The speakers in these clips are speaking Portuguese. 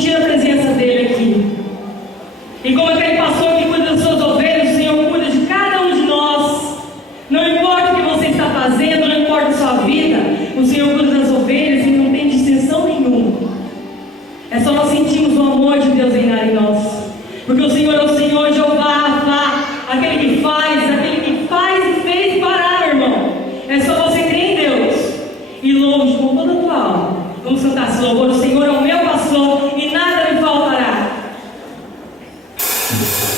sentir a presença dele aqui. E como aquele pastor que cuida das suas ovelhas, o Senhor cuida de cada um de nós. Não importa o que você está fazendo, não importa a sua vida, o Senhor cuida das ovelhas e não tem distinção nenhuma. É só nós sentirmos o amor de Deus reinar em nós. Porque o Senhor é o Senhor, Jeová, Rafa, aquele que faz e fez parar, irmão. É só você crer em Deus e louve com toda a tua alma. Vamos cantar esse louvor. O Senhor é o meu pastor e nada me faltará. Nada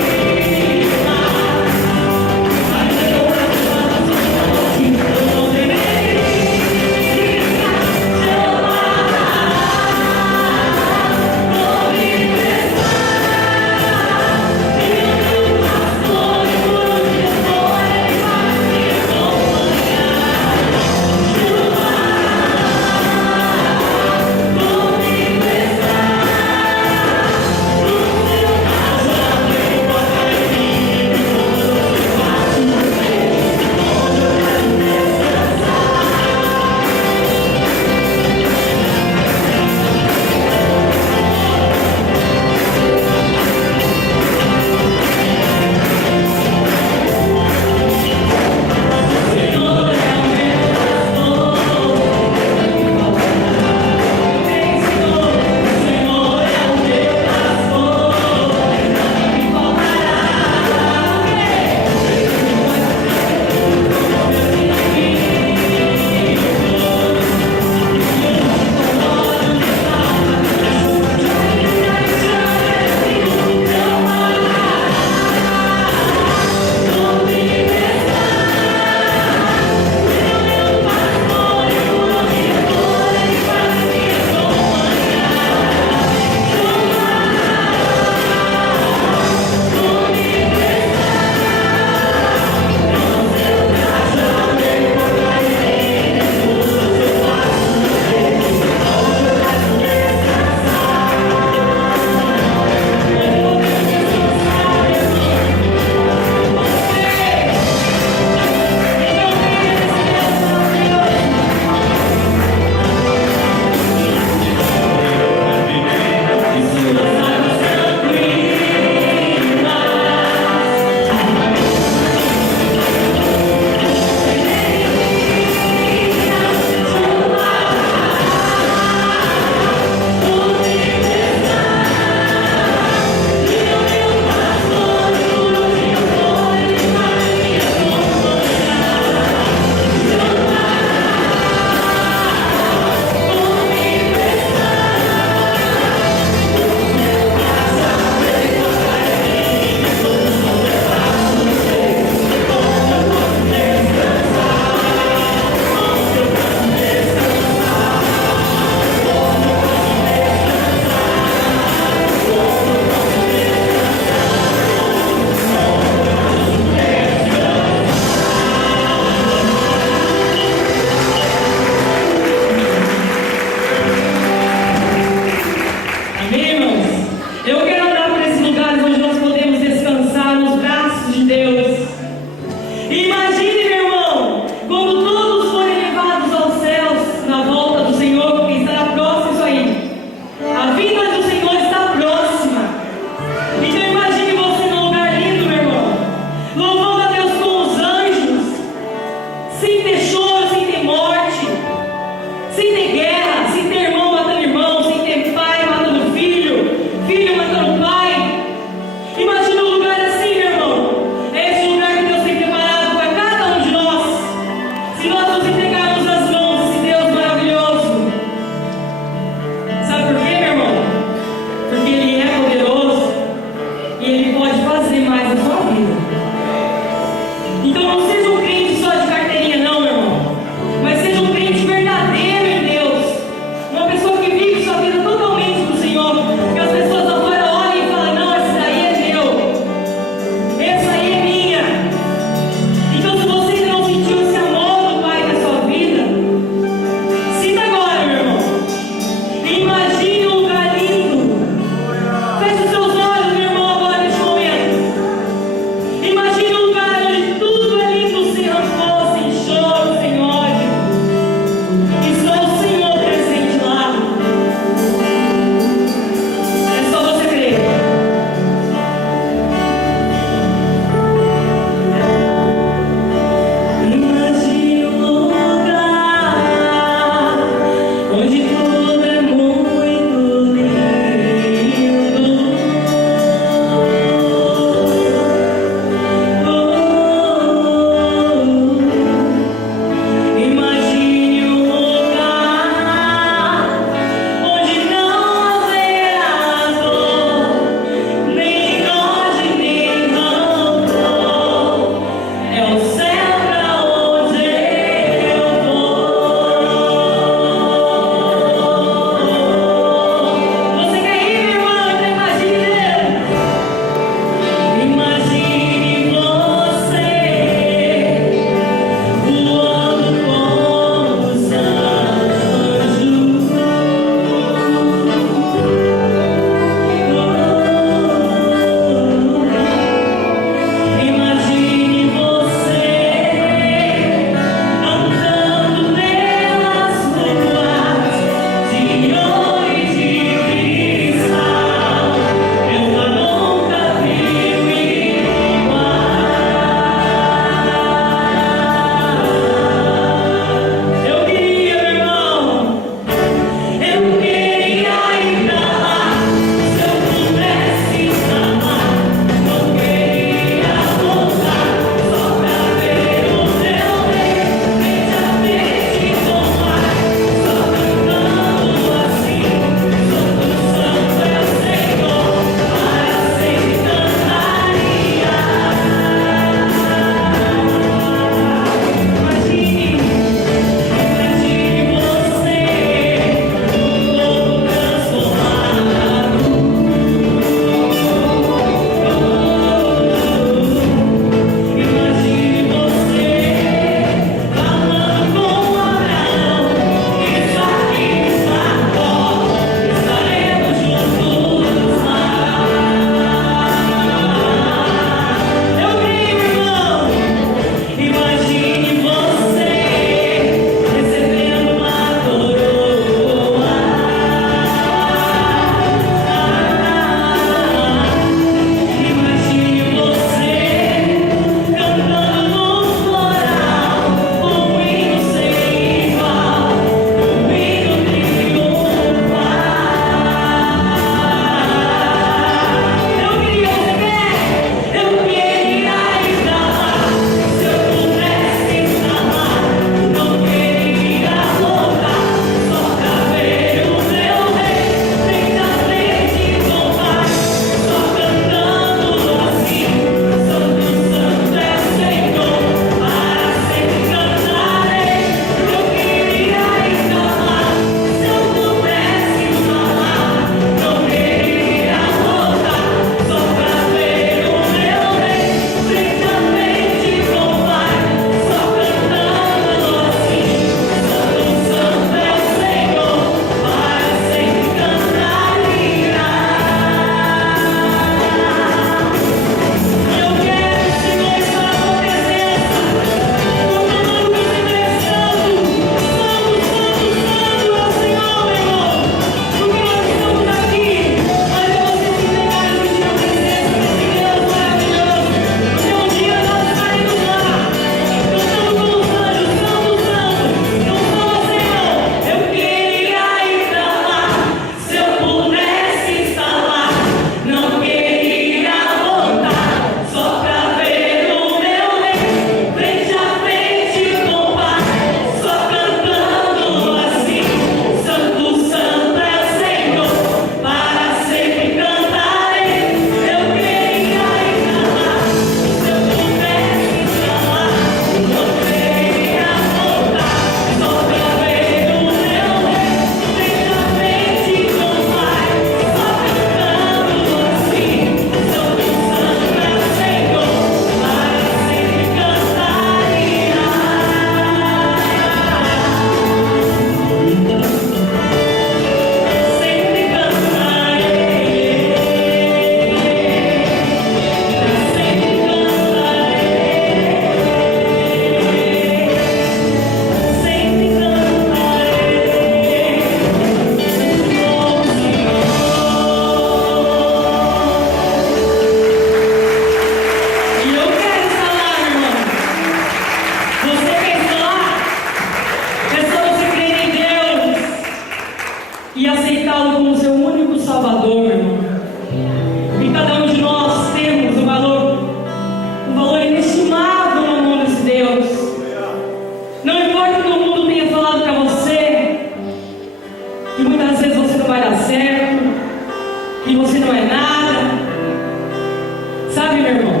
meu irmão,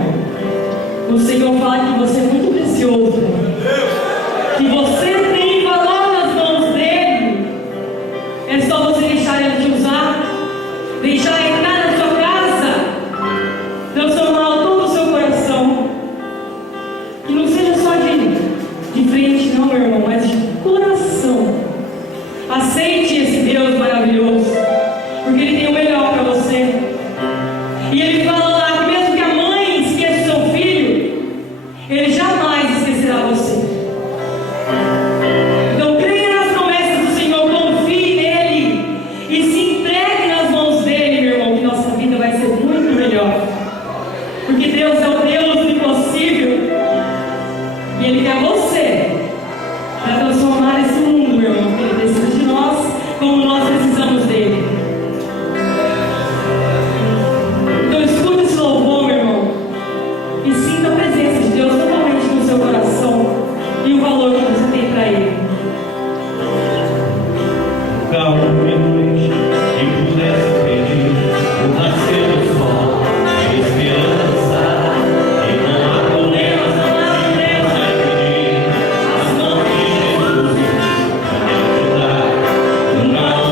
o Senhor fala que você é muito precioso, que você tem valor nas mãos dele. É só você deixar ele te usar, deixar ele entrar na sua casa, transformar todo o seu coração. Que não seja só de frente, não, meu irmão, mas de coração. Aceite esse Deus maravilhoso, porque Ele tem o melhor para você. E Ele fala lá que mesmo que a mãe esqueça o seu filho, Ele jamais esquecerá você. Então creia nas promessas do Senhor, confie nele e se entregue nas mãos dele, meu irmão, que nossa vida vai ser muito melhor. Porque Deus é o Deus do impossível e Ele quer você para transformar esse mundo, meu irmão, que Ele precisa de nós, como nós precisamos dele. Então escute esse louvor, meu irmão, e sinta a presença de Deus totalmente no seu coração e o valor que você tem para Ele. Calma-me, que pudesse pedir o nascer do sol, a esperança, e não há problema, pedir as mãos de Jesus para me ajudar. Não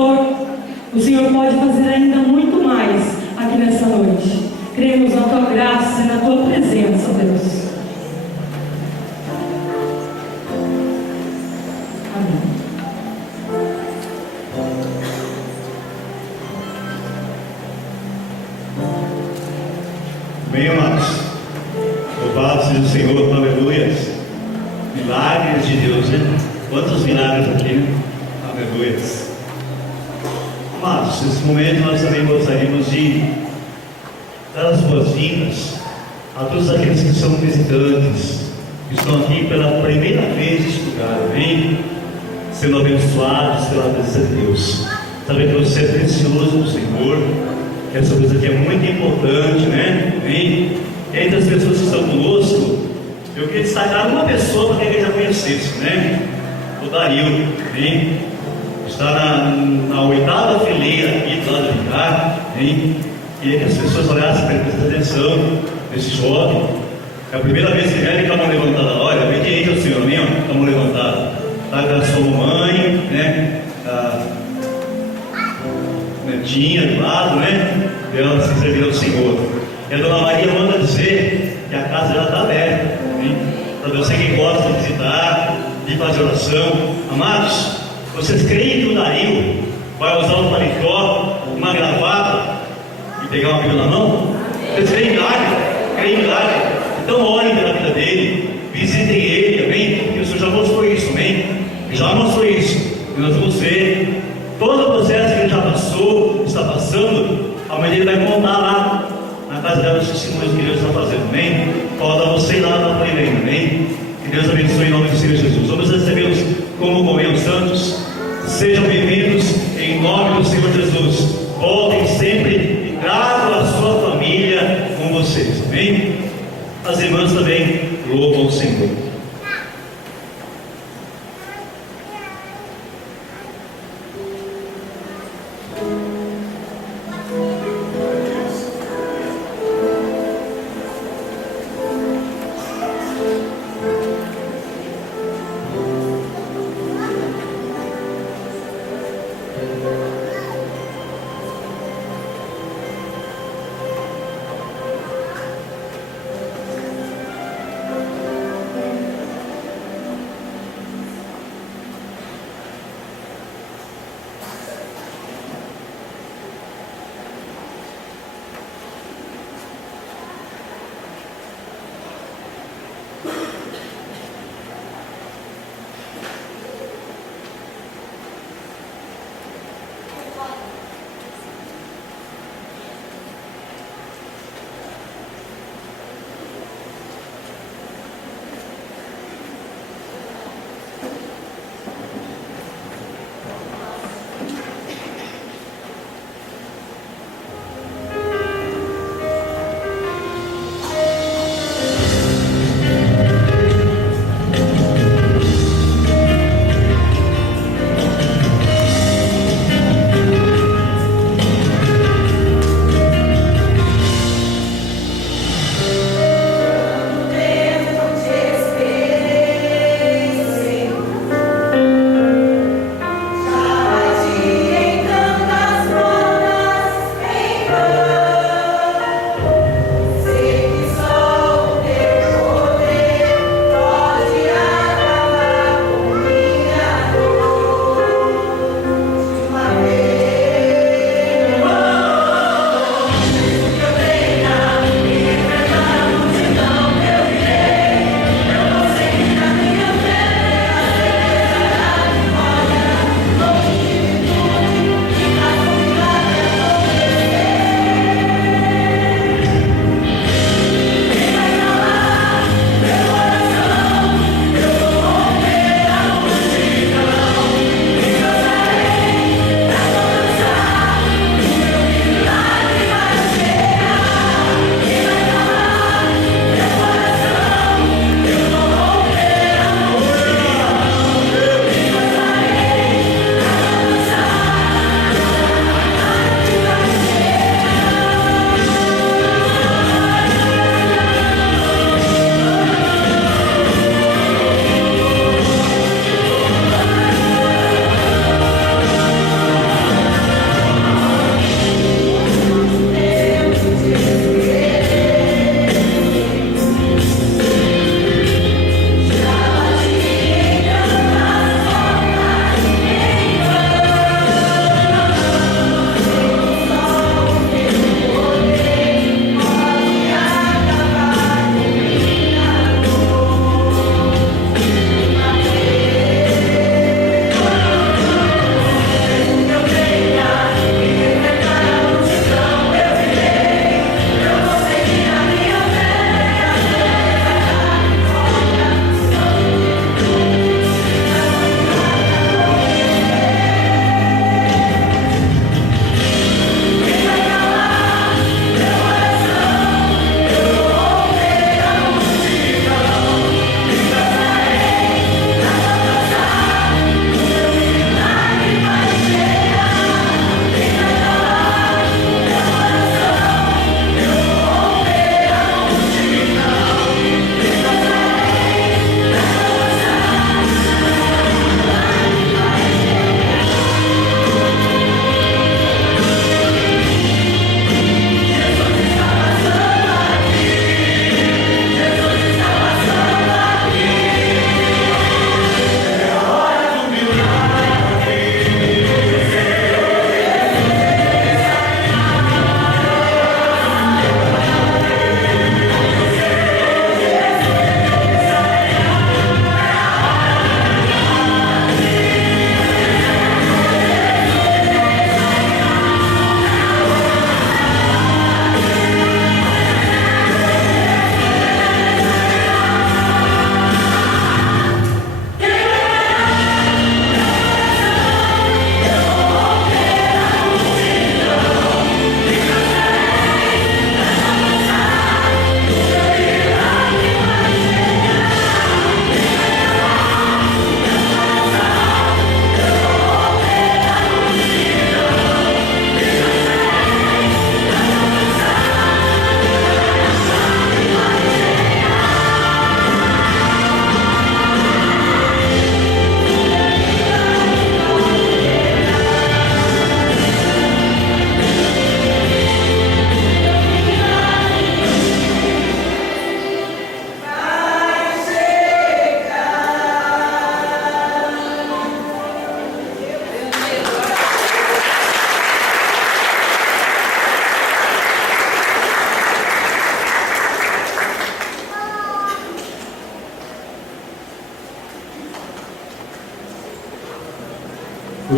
pastor, o Senhor pode fazer ainda muito mais aqui nessa noite. Cremos na tua graça e na tua presença, Deus. Amém. Bem, amados, louvado seja o Senhor, aleluia. Milagres de Deus, né? Quantos milagres aqui, né? Aleluia. Amados, nesse momento nós também gostaríamos de dar as boas-vindas a todos aqueles que são visitantes, que estão aqui pela primeira vez neste lugar, amém? Sendo abençoados pela presença de Deus. Saber que você é precioso no Senhor. Essa coisa aqui é muito importante, né? Amém? Entre as pessoas que estão conosco, eu queria destacar uma pessoa para que a igreja conhecesse, né? O Dario, amém? Está na oitava fileira aqui do lado de cá, amém? Queria que as pessoas olhassem para ele, prestem atenção nesse jovem. É a primeira vez que ele com a mão levantada. Olha, obediente ao Senhor, amém? Com a mão levantada. Está com a sua mãe, né? Netinha do lado, né? Ela se servir ao Senhor. E a Dona Maria manda dizer que a casa já está aberta, hein? Para você que gosta de visitar, de fazer oração. Amados, vocês creem que o Dario vai usar um paletó, uma gravata e pegar uma Bíblia na mão? Vocês creem em milagre? Creem em milagre? Então orem pela vida dele, visitem ele, amém? Porque o Senhor já mostrou isso, amém? Já mostrou isso. E nós vamos ver todo o processo que ele já passou, está passando. Amanhã ele vai contar lá na casa dela os testemunhos que Deus está fazendo, amém? Falta você ir lá na frente, amém? Que Deus abençoe em nome do Senhor Jesus. Vamos recebê-los como comunhão santos. Sejam bem-vindos em nome do Senhor Jesus. Voltem sempre e tragam a sua família com vocês, amém? As irmãs também louvam o Senhor.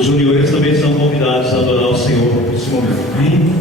Os juniores também são convidados a adorar o Senhor nesse momento. Amém?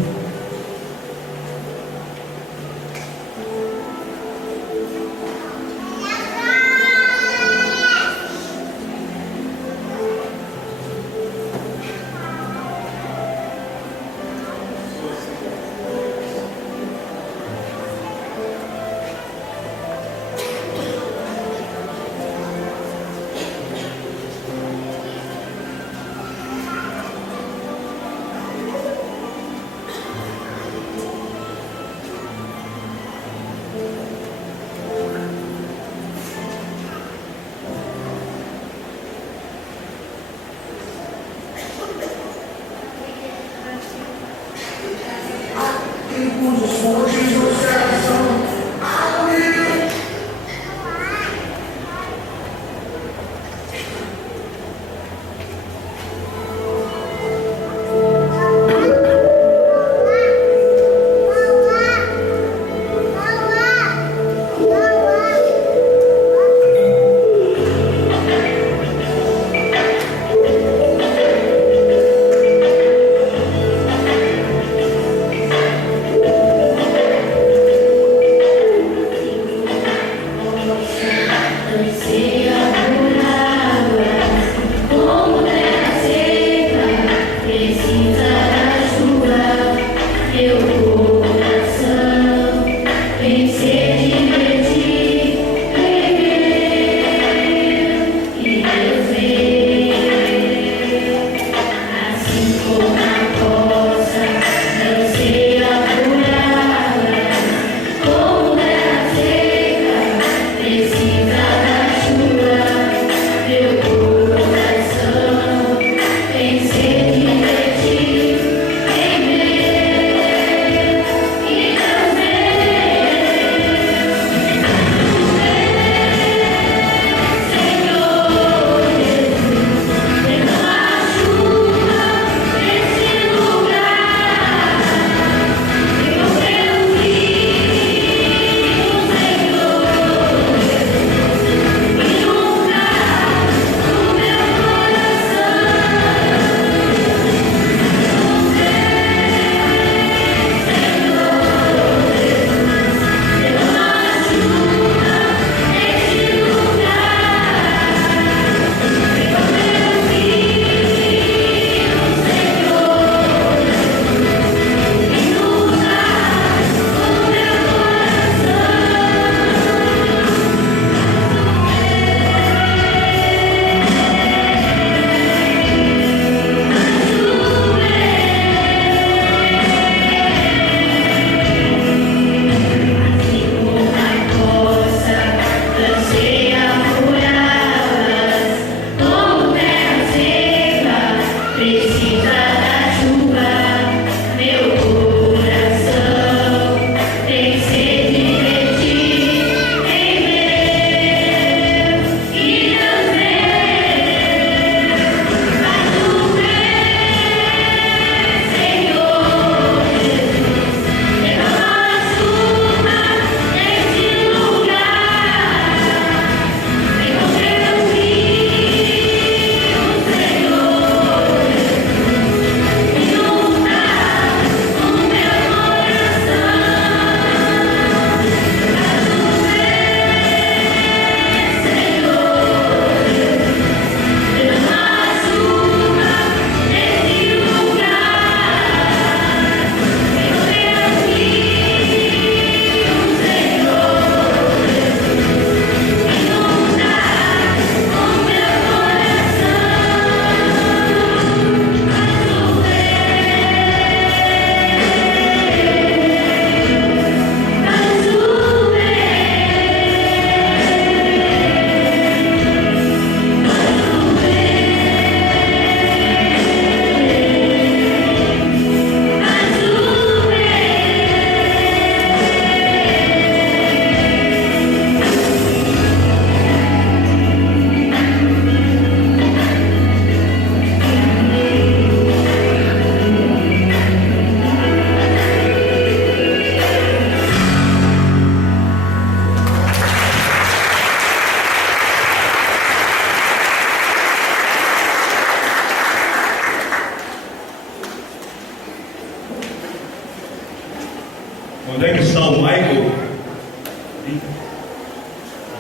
Onde é que está o Michael?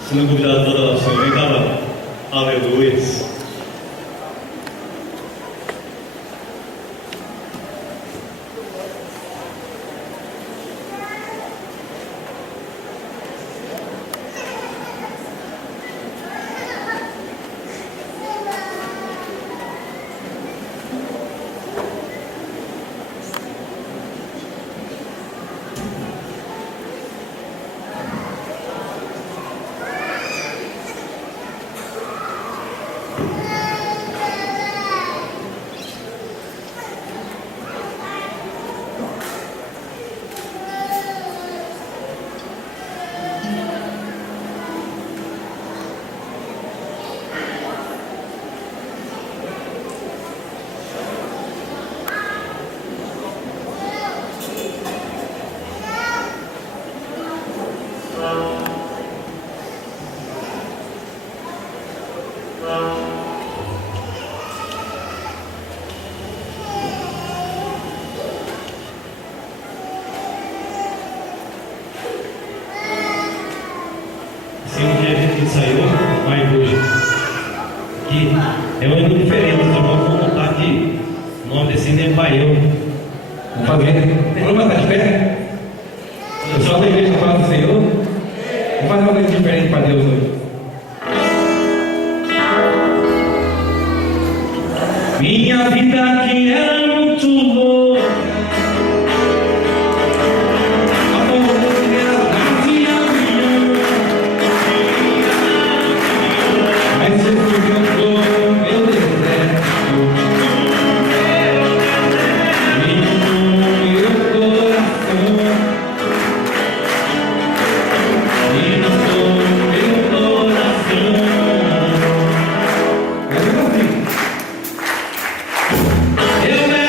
Se não convidado toda a oração, vem cá, mano. Aleluia. Se um dia a gente ensaiou, mas hoje, que é um ano diferente, então vamos contar aqui. O nome desse é Baião. Vamos fazer. Vamos estar de pé? O pessoal da igreja fala do Senhor. Vamos fazer uma coisa diferente para Deus hoje. Minha vida que era muito louca. Eu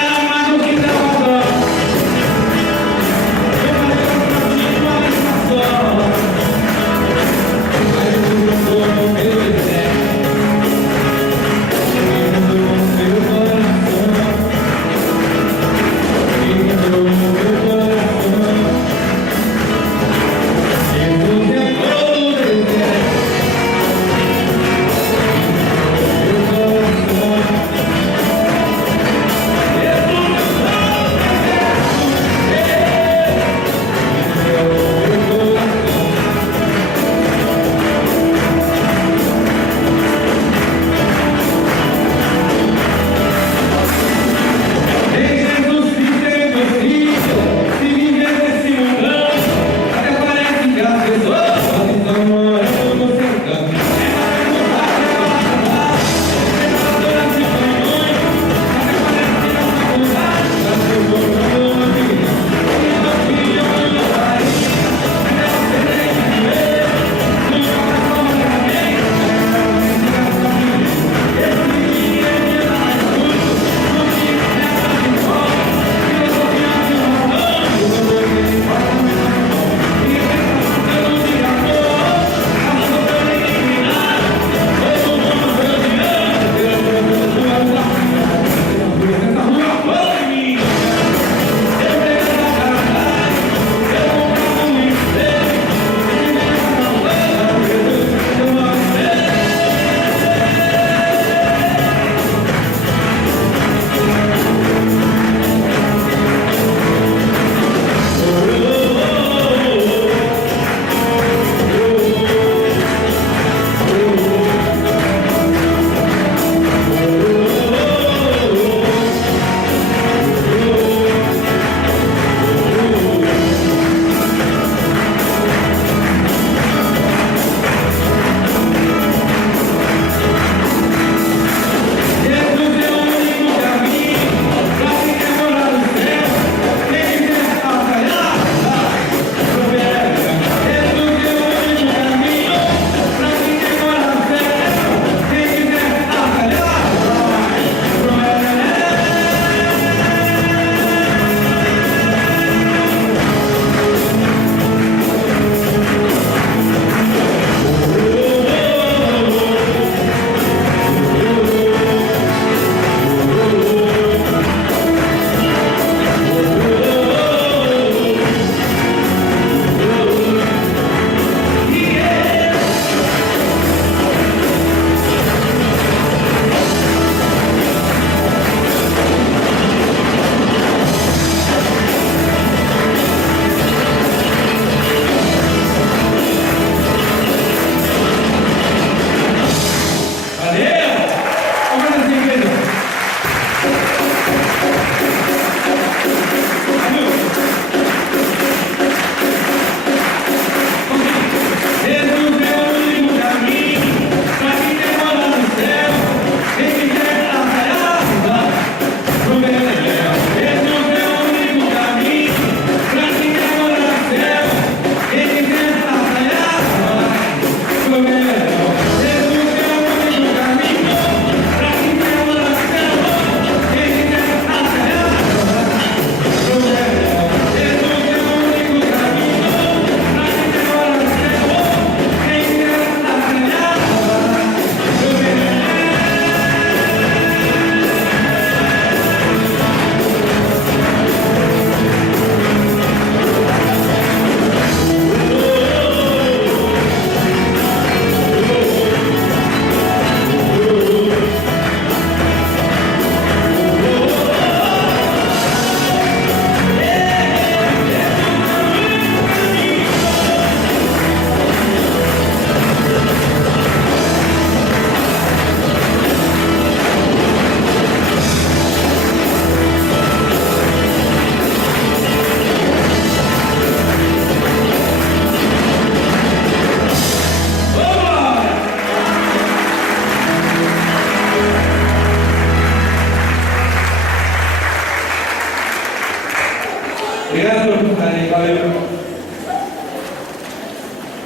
Obrigado, Dani, valeu.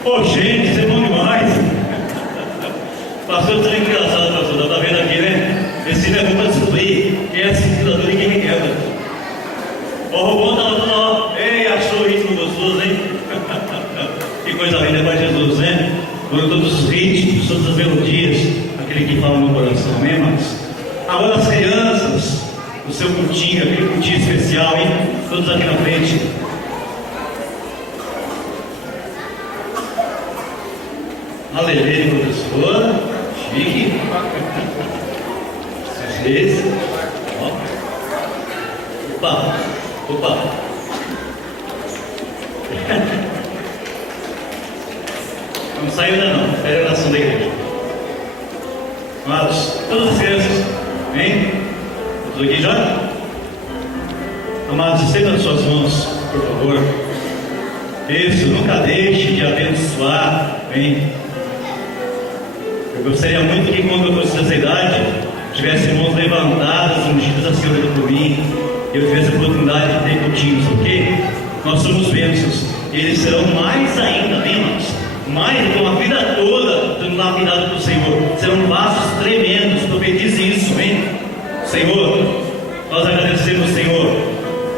Ô, gente, isso é bom demais. Pastor, tá engraçado, pastor. Tá vendo aqui, né? Esse negócio para descobrir quem é cintilador e quem é quebra. O robô tá lá, ei, achou o ritmo gostoso, hein? Que coisa linda para Jesus, né? Foram todos os ritmos, todas as melodias, aquele que fala no coração, amém, irmãos? Agora as crianças, o seu curtinho, aquele curtinho especial, hein? Todos aqui na frente. Aleluia, professora. Chique. Esse. Opa. Opa. Não saiu ainda não. Espera a oração da igreja. Amados, todas as crianças. Vem. Estou aqui já? Amados, estenda as suas mãos, por favor. Isso, nunca deixe de abençoar. Vem. Eu gostaria muito que quando eu fosse dessa idade, tivesse mãos levantadas, ungidas assim orando por mim, e eu tivesse a oportunidade de ter curtidos, porque nós somos bênçãos, e eles serão mais ainda, né, irmãos? Mais, com a vida toda, sendo lapidados do Senhor, serão vasos tremendos, profetize isso, hein? Senhor, nós agradecemos, Senhor,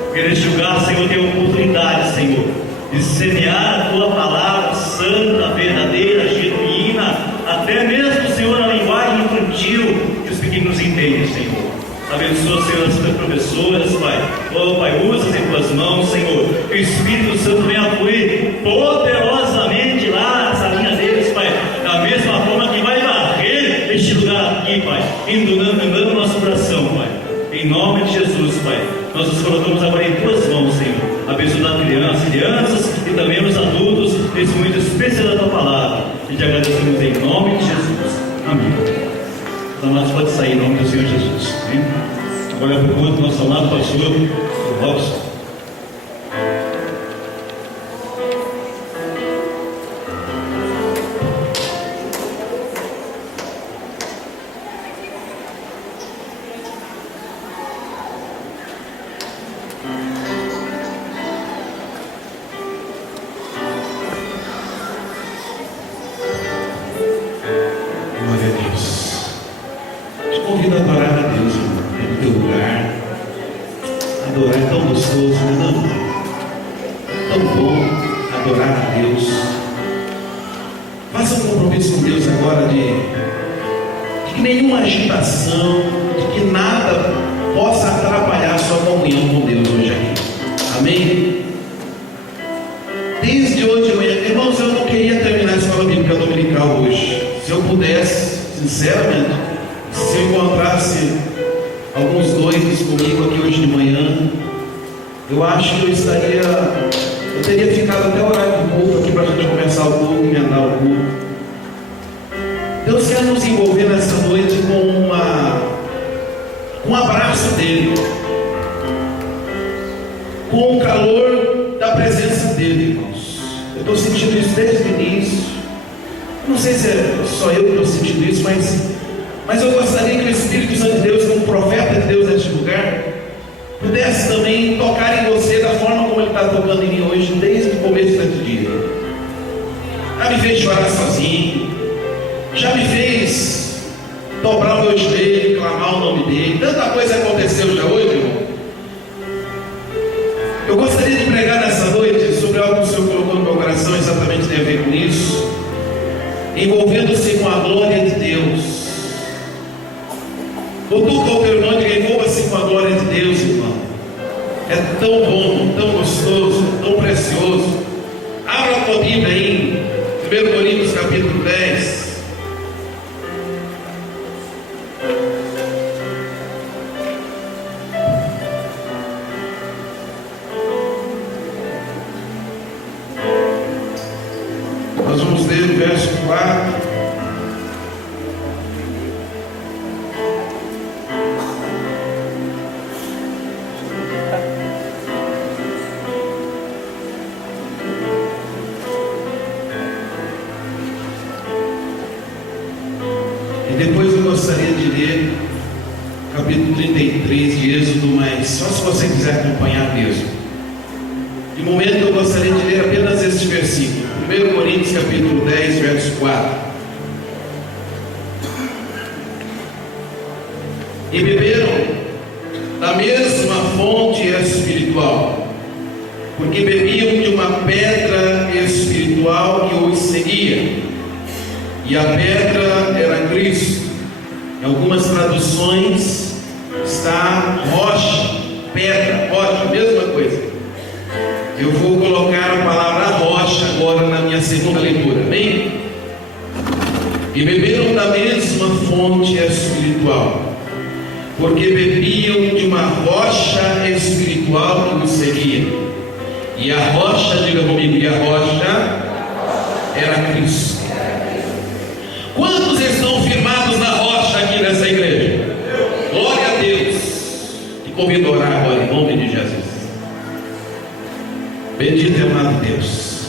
porque neste lugar, Senhor, tem oportunidade, Senhor, de semear a Tua palavra santa, verdadeira, genuína, até mesmo, Senhor, na linguagem infantil que os pequenos entendem, Senhor. Abençoa, Senhor, as tuas professoras, Pai. Oh, Pai, usa em tuas mãos, Senhor. Que o Espírito Santo venha fluir poderosamente lá na salinha deles, Pai. Da mesma forma que vai varrer este lugar aqui, Pai. Inundando nosso coração, Pai. Em nome de Jesus, Pai. Nós nos colocamos agora em tuas mãos, Senhor. Abençoa a crianças e também os adultos nesse momento especial da tua palavra. E te agradecemos em nome de Jesus. Amém. Os amados podem sair em nome do Senhor Jesus. Amém? Agora eu pergunto nosso amado pastor, o Robson. Eu teria ficado até o horário do culto aqui para a gente começar o culto, emendar o culto. Deus quer nos envolver nessa noite com um abraço dele, com o calor da presença dele, irmãos. Eu estou sentindo isso desde o início. Não sei se é só eu que estou sentindo isso, mas eu gostaria que o Espírito Santo de Deus, como profeta de Deus neste lugar, pudesse também tocar em você da forma como Ele está tocando em mim hoje, desde o começo desse dia. Já me fez chorar sozinho, já me fez dobrar o meu joelho e clamar o nome dele. Tanta coisa aconteceu já hoje, irmão. Eu gostaria de pregar nessa noite sobre algo que o Senhor colocou no meu coração, exatamente tem a ver com isso, envolvendo-se com a glória de Deus. Cutuca o teu irmão e diga: envolva-se com a glória de Deus, irmão. É tão bom, tão gostoso, tão precioso. Abra a tua Bíblia aí, 1 Coríntios capítulo 10. Nós vamos ler o verso 4. Depois eu gostaria de ler capítulo 33 de Êxodo, mas só se você quiser acompanhar mesmo. De momento eu gostaria de ler apenas este versículo, 1 Coríntios capítulo 10, verso 4. E beberam da mesma fonte espiritual, porque bebiam de uma pedra espiritual que os seguia, e a pedra era Cristo. Em algumas traduções está rocha, pedra, rocha, mesma coisa. Eu vou colocar a palavra rocha agora na minha segunda leitura, amém? E beberam da mesma fonte espiritual, porque bebiam de uma rocha espiritual que os seguia. E a rocha, diga comigo, e a rocha era Cristo. Quantos estão firmados na rocha aqui nessa igreja? Glória a Deus. Te convido a orar agora em nome de Jesus. Bendito e amado Deus,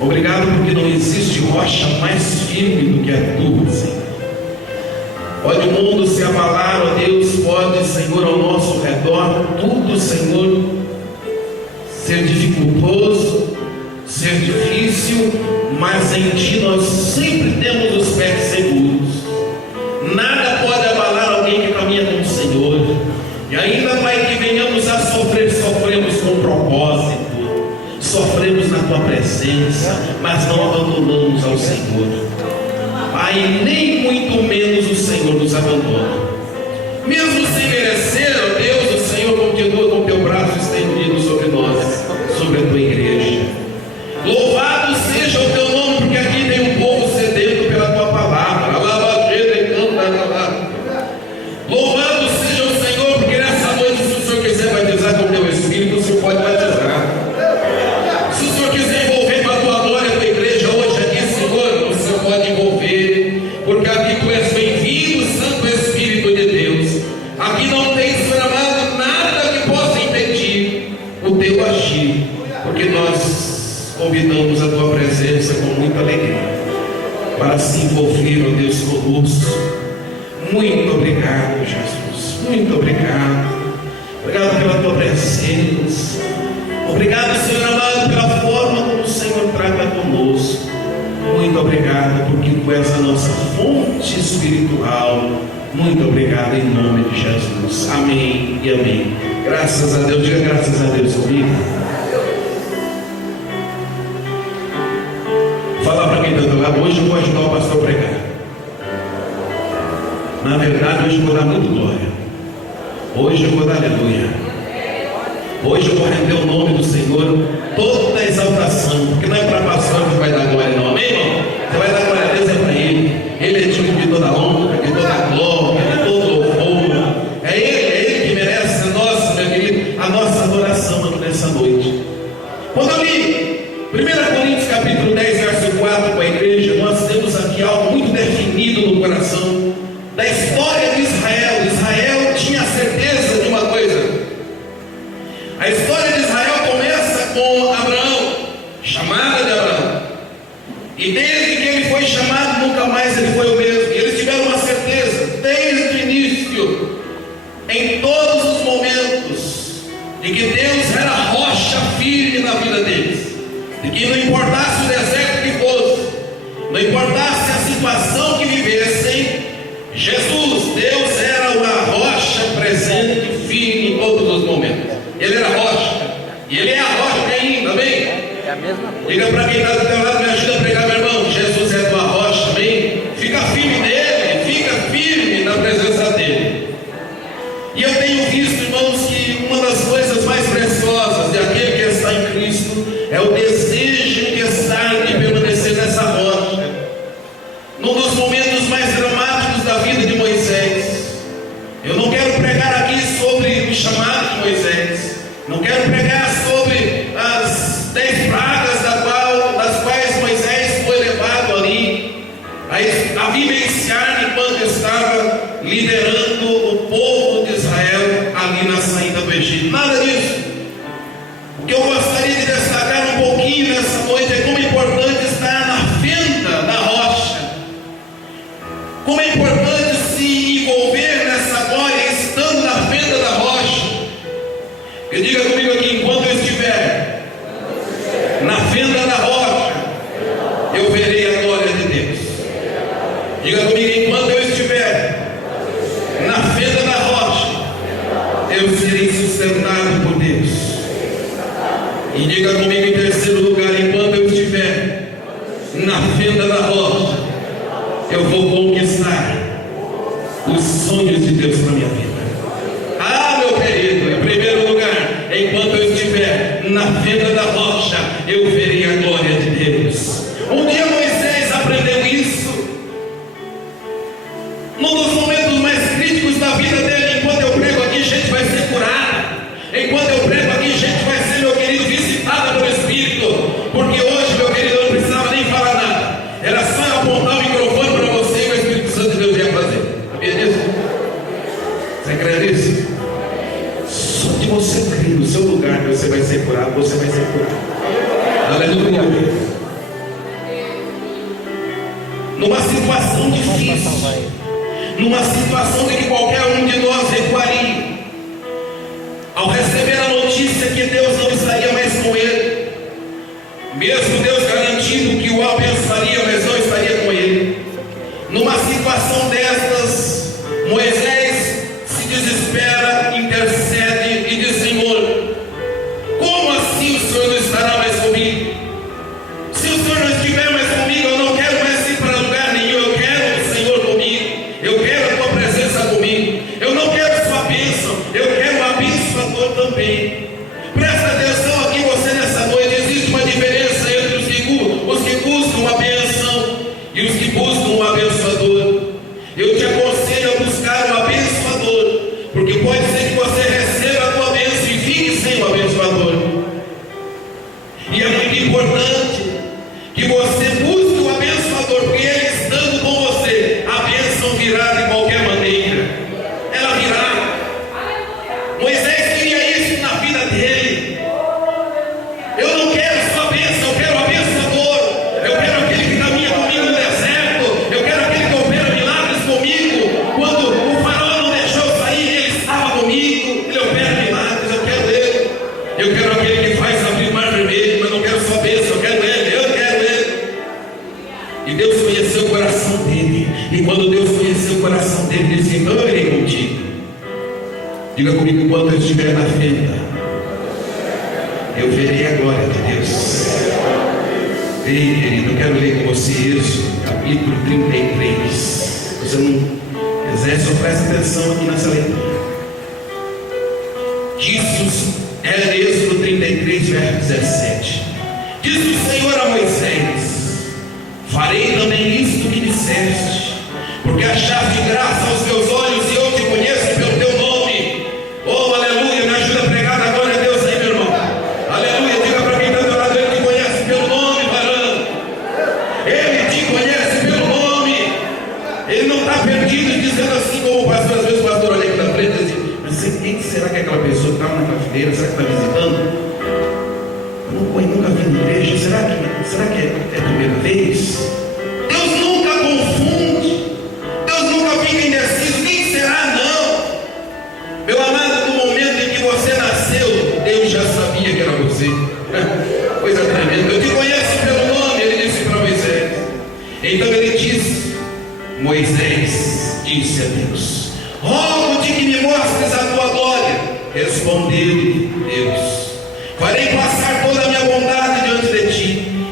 obrigado porque não existe rocha mais firme do que a tua, Senhor. Pode o mundo se abalar, ó Deus, pode, Senhor, ao nosso redor, tudo, Senhor, ser dificultoso, ser difícil, mas em Ti nós sempre temos os pés seguros. Nada pode abalar alguém que caminha com o Senhor. E ainda, Pai, que venhamos a sofrer, sofremos com propósito, sofremos na Tua presença, mas não abandonamos ao Senhor. Pai, nem muito menos o Senhor nos abandona. Mesmo sem merecer, ó Deus, o Senhor continua com o Teu braço estendido sobre nós, sobre a Tua igreja. Louvado seja o Teu nome, porque aqui tem um povo sedento pela Tua palavra. Louvado seja o Senhor, porque nessa noite, se o Senhor quiser batizar com o Teu Espírito, o Senhor pode batizar. Se o Senhor quiser envolver com a Tua glória a Tua igreja hoje aqui, Senhor, o Senhor pode envolver, porque aqui Tu és bem-vindo, Santo Espírito de Deus. Aqui não tem, Senhor amado, nada que possa impedir o Teu agir, porque nós convidamos a Tua presença com muita alegria, para se envolver, ó Deus, conosco. Muito obrigado, Jesus, muito obrigado. Obrigado pela Tua presença. Obrigado, Senhor amado, pela forma como o Senhor trata conosco. Muito obrigado, porque Tu és a nossa fonte espiritual. Muito obrigado em nome de Jesus. Amém e amém. Graças a Deus, diga graças a Deus comigo. Fala para quem está do lado, hoje eu vou ajudar o pastor a pregar. Na verdade, hoje eu vou dar muito glória. Hoje eu vou dar aleluia. Hoje eu vou render o nome do Senhor toda a exaltação, porque não é para pastor que vai dar glória, não, amém, irmão? Você vai dar glória a Deus, é para Ele. Ele é digno de toda a honra, de toda a glória, de todo o louvor. É Ele que merece a nossa adoração aqui nessa noite. Quando eu li 1 Coríntios capítulo 10, verso 4 com a igreja, nós temos aqui algo muito definido no coração da história de Israel. Israel tinha certeza de uma coisa. A história de Israel começa com Abraão, chamada de Abraão. E desde que ele foi chamado, nunca mais ele foi o mesmo. E eles tiveram uma certeza, desde o início, em todos os momentos, de que Deus era rocha firme na vida deles. De que não importasse o deserto que fosse, não importasse a situação que vivessem, Jesus, Deus era uma rocha presente, firme em todos os momentos. Ele era rocha, e Ele é a rocha ainda, amém? É a mesma coisa. Diga para quem está do teu lado, me ajuda a pregar, meu irmão. Jesus é a tua rocha, amém? Fica firme nele, fica firme na presença dele. E eu tenho visto, irmãos, que uma das coisas mais preciosas de aquele que está em Cristo é o desejo que está em permanecer nessa rocha. Num dos momentos mais dramáticos da vida de Moisés, eu não quero pregar aqui sobre o chamado de Moisés, não quero pregar sobre as 10 pragas das quais Moisés foi levado ali a vivenciar enquanto estava liderando o povo de Israel ali na saída do Egito. Nada disso. O que eu gostaria de destacar um pouquinho nessa noite é como é importante estar na fenda da rocha, como é importante se envolver nessa glória estando na fenda da rocha. E diga comigo aqui: enquanto eu estiver na fenda da rocha, eu verei a glória de Deus. Diga comigo: enquanto eu estiver na fenda da rocha, eu serei sustentado por Deus. E diga comigo em terceiro lugar: enquanto eu estiver na fenda da rocha, eu vou conquistar os sonhos de Deus para minha vida. Ah, meu querido, em primeiro lugar, enquanto eu estiver na fenda da rocha, eu verei a glória de Deus. Um dia Moisés aprendeu isso. Num dos momentos mais críticos da vida dele: enquanto eu prego aqui, gente vai ser curada. Enquanto eu prego aqui, gente vai ser, meu querido, visitada pelo Espírito. Porque hoje, meu querido, eu não precisava nem falar nada. Era só eu apontar o microfone para você e o Espírito Santo de Deus ia fazer. Sabia disso? Você crê nisso? Só de você crer no seu lugar que você vai ser curado, você vai ser curado. Aleluia. Numa situação difícil, numa situação em que qualquer um de nós recuaria, ao receber a notícia que Deus não estaria mais com ele, mesmo Deus garantindo que o abençoaria, mas não estaria com ele, numa situação destas, Moisés se desespera, intercede e diz: Senhor, como assim o Senhor não estará mais comigo? Se o Senhor não estiver mais comigo, eu não quero mais ir para lugar nenhum. Eu quero o Senhor comigo, eu quero a tua presença comigo, eu não quero sua bênção, eu quero o abençoador também. Presta atenção aqui, você, nessa noite. Existe uma diferença entre os que buscam uma bênção e os que buscam um abençoador. Eu te aconselho a buscar um abençoador, porque pode ser que você receba a tua bênção e fique sem um abençoador. E é muito importante que você busque o abençoador, porque ele estando com você, a bênção virá de qualquer maneira. Ela virá. Moisés queria isso na vida dele. Eu não quero só bênção, eu quero o abençoador. Eu quero aquele que caminha comigo no deserto. Eu quero aquele que opera milagres comigo. Quando o faraó não deixou eu sair, ele estava comigo. Ele opera milagres, eu quero ele. Eu quero aquele que faz abrir o mar vermelho, mas não quero só bênção, eu quero ele, eu quero ele. E Deus conheceu o coração dele. E quando Deus conheceu o coração dele, ele disse: então eu irei contigo. Diga comigo: enquanto eu estiver na fenda, eu verei a glória de Deus. Ei, querido, eu quero ler com você isso, capítulo 33. Você não exerce, só presta atenção aqui nessa leitura. É Êxodo 33, verso 17. Diz o Senhor a Moisés: farei também isto que disseste, porque achaste graça aos teus olhos e eu te conheço pelo teu nome. Oh, aleluia, me ajuda a pregar a glória a Deus aí, meu irmão. Aleluia, diga para quem está do lado: ele te conhece pelo nome, varão. Ele te conhece pelo nome. Ele não está perdido dizendo assim como o pastor. Às vezes o pastor olha aqui na frente e diz assim: mas quem será que é aquela pessoa que estava naquela fileira? Será que está visitando? Eu nunca vi na igreja. Será que é a primeira vez? Deus nunca confunde. Deus nunca fica indeciso. Quem será? Não. Meu amado, no momento em que você nasceu, Deus já sabia que era você. Coisa tremenda. Eu te conheço pelo nome, ele disse para Moisés. Então ele disse: Moisés disse a Deus: rogo-te que me mostres a tua glória. Respondeu-lhe Deus: farei passar toda a minha bondade diante de ti,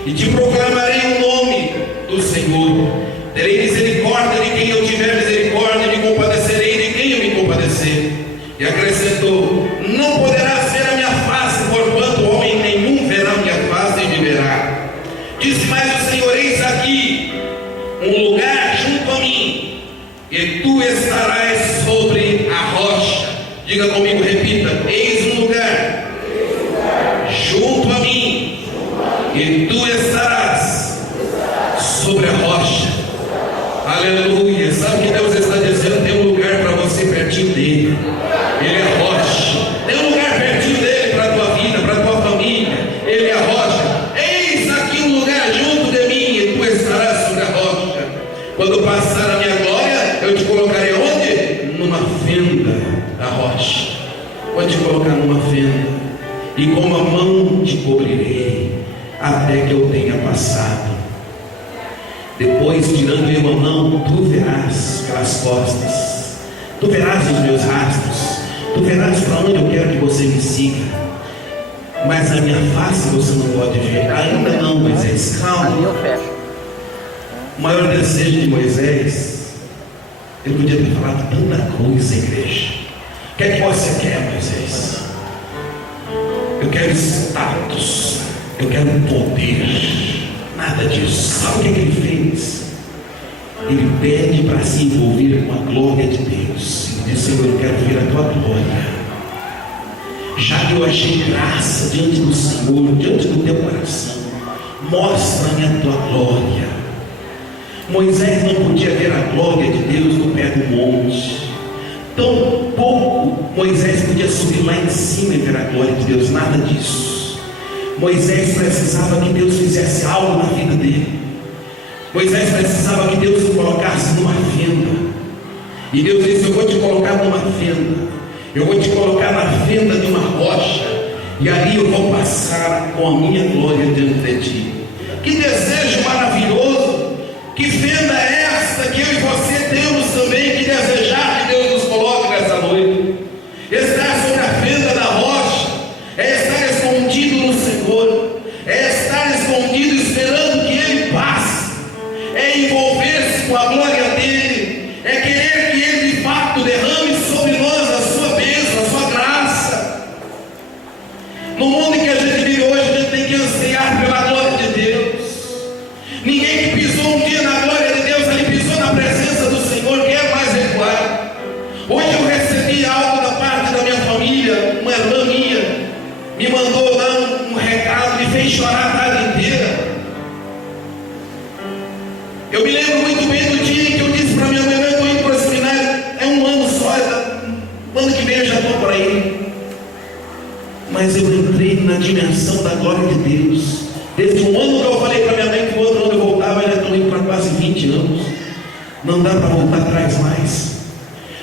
e te proclamarei o nome do Senhor. Terei misericórdia de quem eu tiver misericórdia, e me compadecerei de quem eu me compadecer. E acrescentou: não poderás ver a minha face, porquanto homem nenhum verá a minha face e viverá. Disse mais o Senhor: eis aqui um lugar junto a mim, e tu estarás sobre a rocha. Diga comigo, repita: eis um lugar junto a mim, e tu estarás sobre a rocha. Aleluia. Sabe o que Deus está dizendo? Tem um lugar para você pertinho dele. Ele é rocha. Tem um lugar pertinho dele para a tua vida, para a tua família. Ele é a rocha. Eis aqui um lugar junto de mim, e tu estarás sobre a rocha. Quando passar a minha glória, eu te colocarei onde? Numa fenda da rocha. Vou te colocar numa fenda. e com a mão te cobrirei, até que eu tenha passado. Depois, tirando eu a mão, tu verás pelas costas, tu verás os meus rastros, tu verás para onde eu quero que você me siga, mas a minha face você não pode ver. Ainda não, Moisés, calma. Ali eu fecho. O maior desejo de Moisés, ele podia ter falado tanta coisa, igreja. O que é que você quer, Moisés? Eu quero status, eu quero poder. Nada disso. Sabe o que ele fez? Ele pede para se envolver com a glória de Deus. Ele diz: Senhor, eu quero ver a tua glória. Já que eu achei graça diante do Senhor, diante do teu coração, mostra-me a tua glória. Moisés não podia ver a glória de Deus no pé do monte. Tão pouco Moisés podia subir lá em cima e ver a glória de Deus. Nada disso. Moisés precisava que Deus fizesse algo na vida dele. Moisés precisava que Deus o colocasse numa fenda. E Deus disse: eu vou te colocar numa fenda. Eu vou te colocar na fenda de uma rocha, e ali eu vou passar com a minha glória diante de ti. Que desejo maravilhoso! Que fenda é esta que eu e você temos também que desejar que Deus nos coloque nessa noite? Estar sobre a fenda da rocha é estar escondido no Senhor, é estar escondido esperando que Ele passe, é envolver-se com a glória dEle, é querer que Ele de fato derrame sobre nós a sua bênção, a sua graça. No mundo em que a gente vive hoje, a gente tem que ansiar pela glória de Deus. Ninguém que pisou um dia na glória de Deus, ele pisou na presença do Senhor, quer mais recuar. Hoje eu recebi algo da parte da minha família, uma irmã minha me mandou lá um recado, me fez chorar a tarde inteira. Eu me lembro muito bem do dia em que eu disse para minha mãe: eu estou indo para o seminário, é um ano só, o ano que vem eu já estou por aí. Mas eu entrei na dimensão da glória de Deus. Desde um ano que eu falei para minha mãe que o outro ano eu voltava, já estou indo para quase 20 anos. Não dá para voltar atrás mais.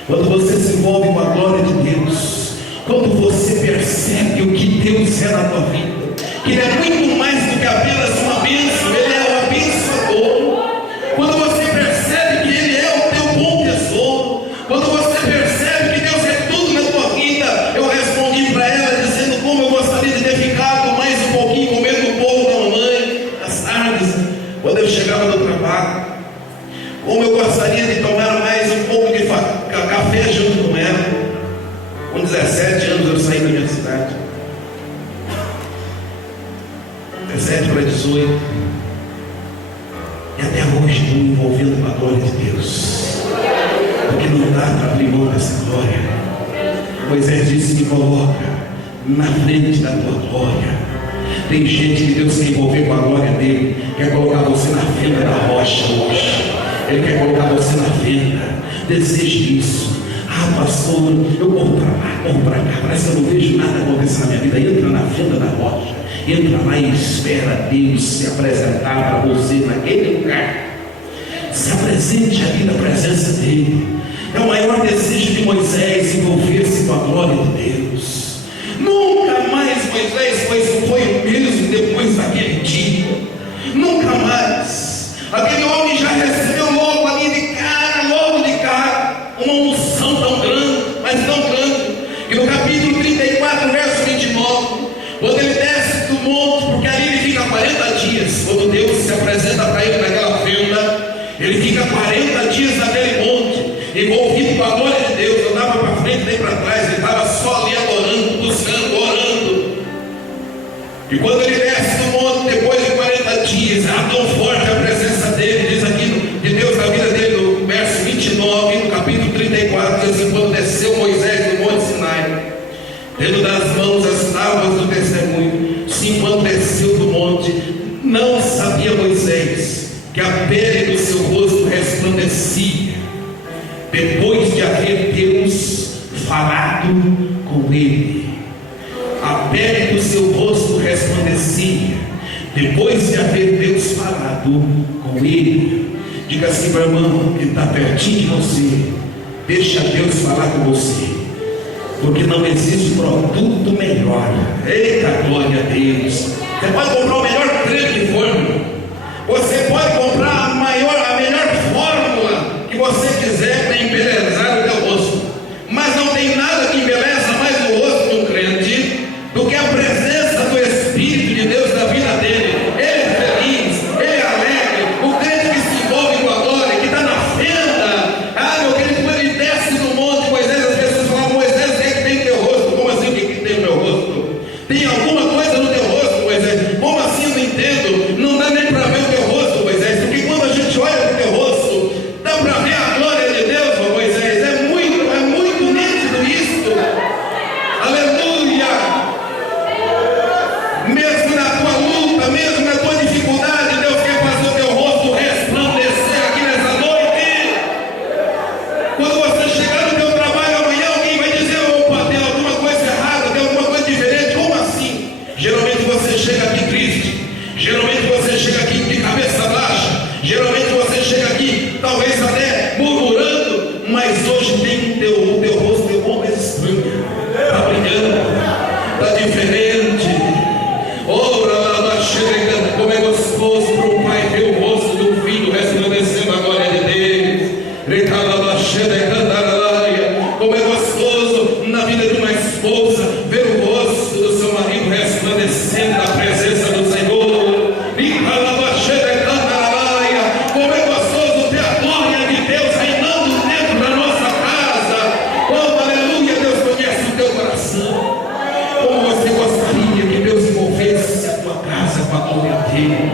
Quando você se envolve com a glória de Deus, quando você percebe o que Deus é na tua vida, que Ele é muito mais do que apenas uma bênção, Ele é o abençoador. Quando você percebe que Ele é o teu bom tesouro, quando você percebe que Deus é tudo na tua vida, eu respondi para ela dizendo como eu gostaria de ter ficado mais um pouquinho comendo o bolo da mamãe, às tardes, quando eu chegava do trabalho. Como eu gostaria de tomar mais um pouco de café junto com ela. Com 17 anos eu saí da minha cidade. 17 para 18. E até hoje estou me envolvendo com a glória de Deus. Porque não dá para abrir mão dessa glória. Moisés disse: me coloca na frente da tua glória. Tem gente que Deus quer envolver com a glória dele, quer colocar você na fenda da rocha hoje. Ele quer colocar você na fenda. Deseje isso. Ah, pastor, eu corro para lá, corro para cá, parece que eu não vejo nada acontecer na minha vida. Entra na fenda da rocha, entra lá e espera Deus se apresentar para você naquele lugar. Se apresente ali na presença dele. É o maior desejo de Moisés, envolver-se com a glória de Deus. Nunca mais Moisés foi o mesmo depois daquele dia. Nunca mais. Aquele homem já recebeu logo ali de cara, uma unção tão grande, mas tão grande, que no capítulo 34, verso 29, quando ele desce do monte, porque ali ele fica 40 dias, quando Deus se apresenta para ele naquela fenda, ele fica 40 dias naquele monte, envolvido com a glória de Deus, não dava para frente nem para trás, ele estava só ali adorando, buscando, orando. E quando ele desce do monte, depois de 40 dias, tão forte a presença dele, diz aqui de Deus na vida dele, no verso 29, no capítulo 34, diz assim: quando desceu Moisés do monte Sinai, tendo nas mãos as tábuas do testemunho, sim, quando desceu do monte, não sabia Moisés que a pele do seu rosto resplandecia, depois de haver Deus falado com ele. A pele do seu rosto resplandecia, depois de haver Deus falado com ele. Diga assim para o irmão que está pertinho de você: deixa Deus falar com você. porque não existe produto melhor. Eita, glória a Deus! Você pode comprar o melhor creme de fórmula, você pode comprar a melhor fórmula que você quiser para embelezar o teu rosto, mas não tem nada que embeleça mais o rosto de um crente do que a presença do Espírito de Deus na vida dele. Ele é feliz, ele é alegre. O crente que se envolve com a glória, que está na fenda, meu querido, quando ele desce do monte Moisés, as pessoas falam: Moisés, o que é que tem no teu rosto? Como assim, o que tem no meu rosto? Tem alguma coisa no teu rosto, Moisés? Como assim? Não entendo. Não dá nem para ver o teu rosto, Moisés, porque quando a gente olha para o teu rosto, dá para ver a glória de Deus, ó Moisés. É muito nítido isso. Aleluia! Mesmo na tua luta, mesmo na tua dificuldade, Deus quer fazer o teu rosto resplandecer aqui nessa noite. Quando você chegar no teu trabalho amanhã, alguém vai dizer: opa, tem alguma coisa errada, tem alguma coisa diferente. Como assim? Geralmente você chega aqui triste, geralmente você chega aqui de cabeça baixa, geralmente você chega aqui talvez até murmurando, mas hoje tem o teu rosto tem uma coisa estranha, está brilhando, está diferente. Como é gostoso para o pai ver o rosto do filho resplandecendo a glória de Deus. Como é gostoso na vida de uma esposa ver o rosto do seu marido resplandecendo a presença do Senhor. Como é gostoso ter a glória de Deus reinando dentro da nossa casa. Oh, aleluia! Deus conhece o teu coração. Como você gostaria que Deus envolvesse a tua casa com a glória dele?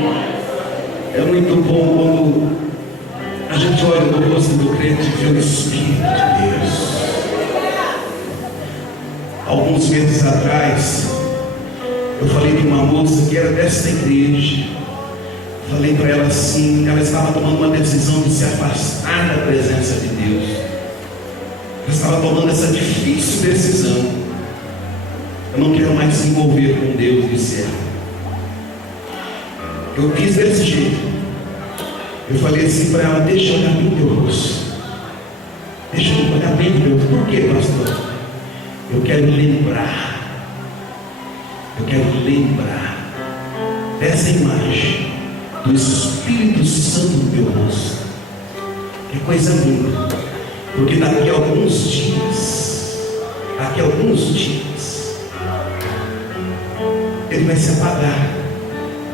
É muito bom quando a gente olha no rosto do crente e vê o Espírito de Deus. Alguns meses atrás, eu falei de uma moça que era dessa igreja. Falei para ela assim, ela estava tomando uma decisão de se afastar da presença de Deus. Ela estava tomando essa difícil decisão. Eu não quero mais se envolver com Deus, disse ela. Eu quis desse jeito. Eu falei assim para ela: deixa eu olhar bem o teu rosto. Deixa eu olhar bem o teu rosto. Por quê, pastor? Eu quero lembrar dessa imagem do Espírito Santo no teu rosto. Que coisa linda. Porque daqui a alguns dias, ele vai se apagar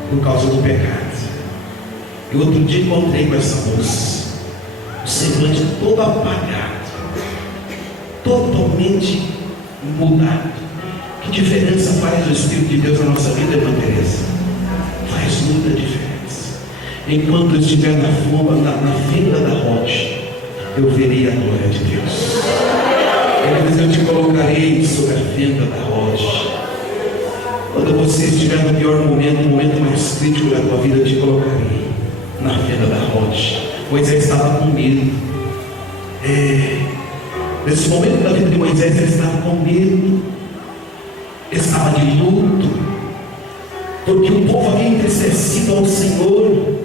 por causa do pecado. E outro dia encontrei com essa moça, o semblante todo apagado, totalmente mudado. Que diferença faz o Espírito de Deus na nossa vida, irmã Teresa? Faz muita diferença. Enquanto eu estiver na fenda da rocha, eu verei a glória de Deus. Ele diz: eu te colocarei sobre a fenda da rocha. Quando você estiver no pior momento, no momento mais crítico da tua vida, eu te colocarei na fenda da rocha. Moisés estava com medo. Nesse momento da vida de Moisés, ele estava com medo, estava de luto, porque o povo havia entristecido ao Senhor,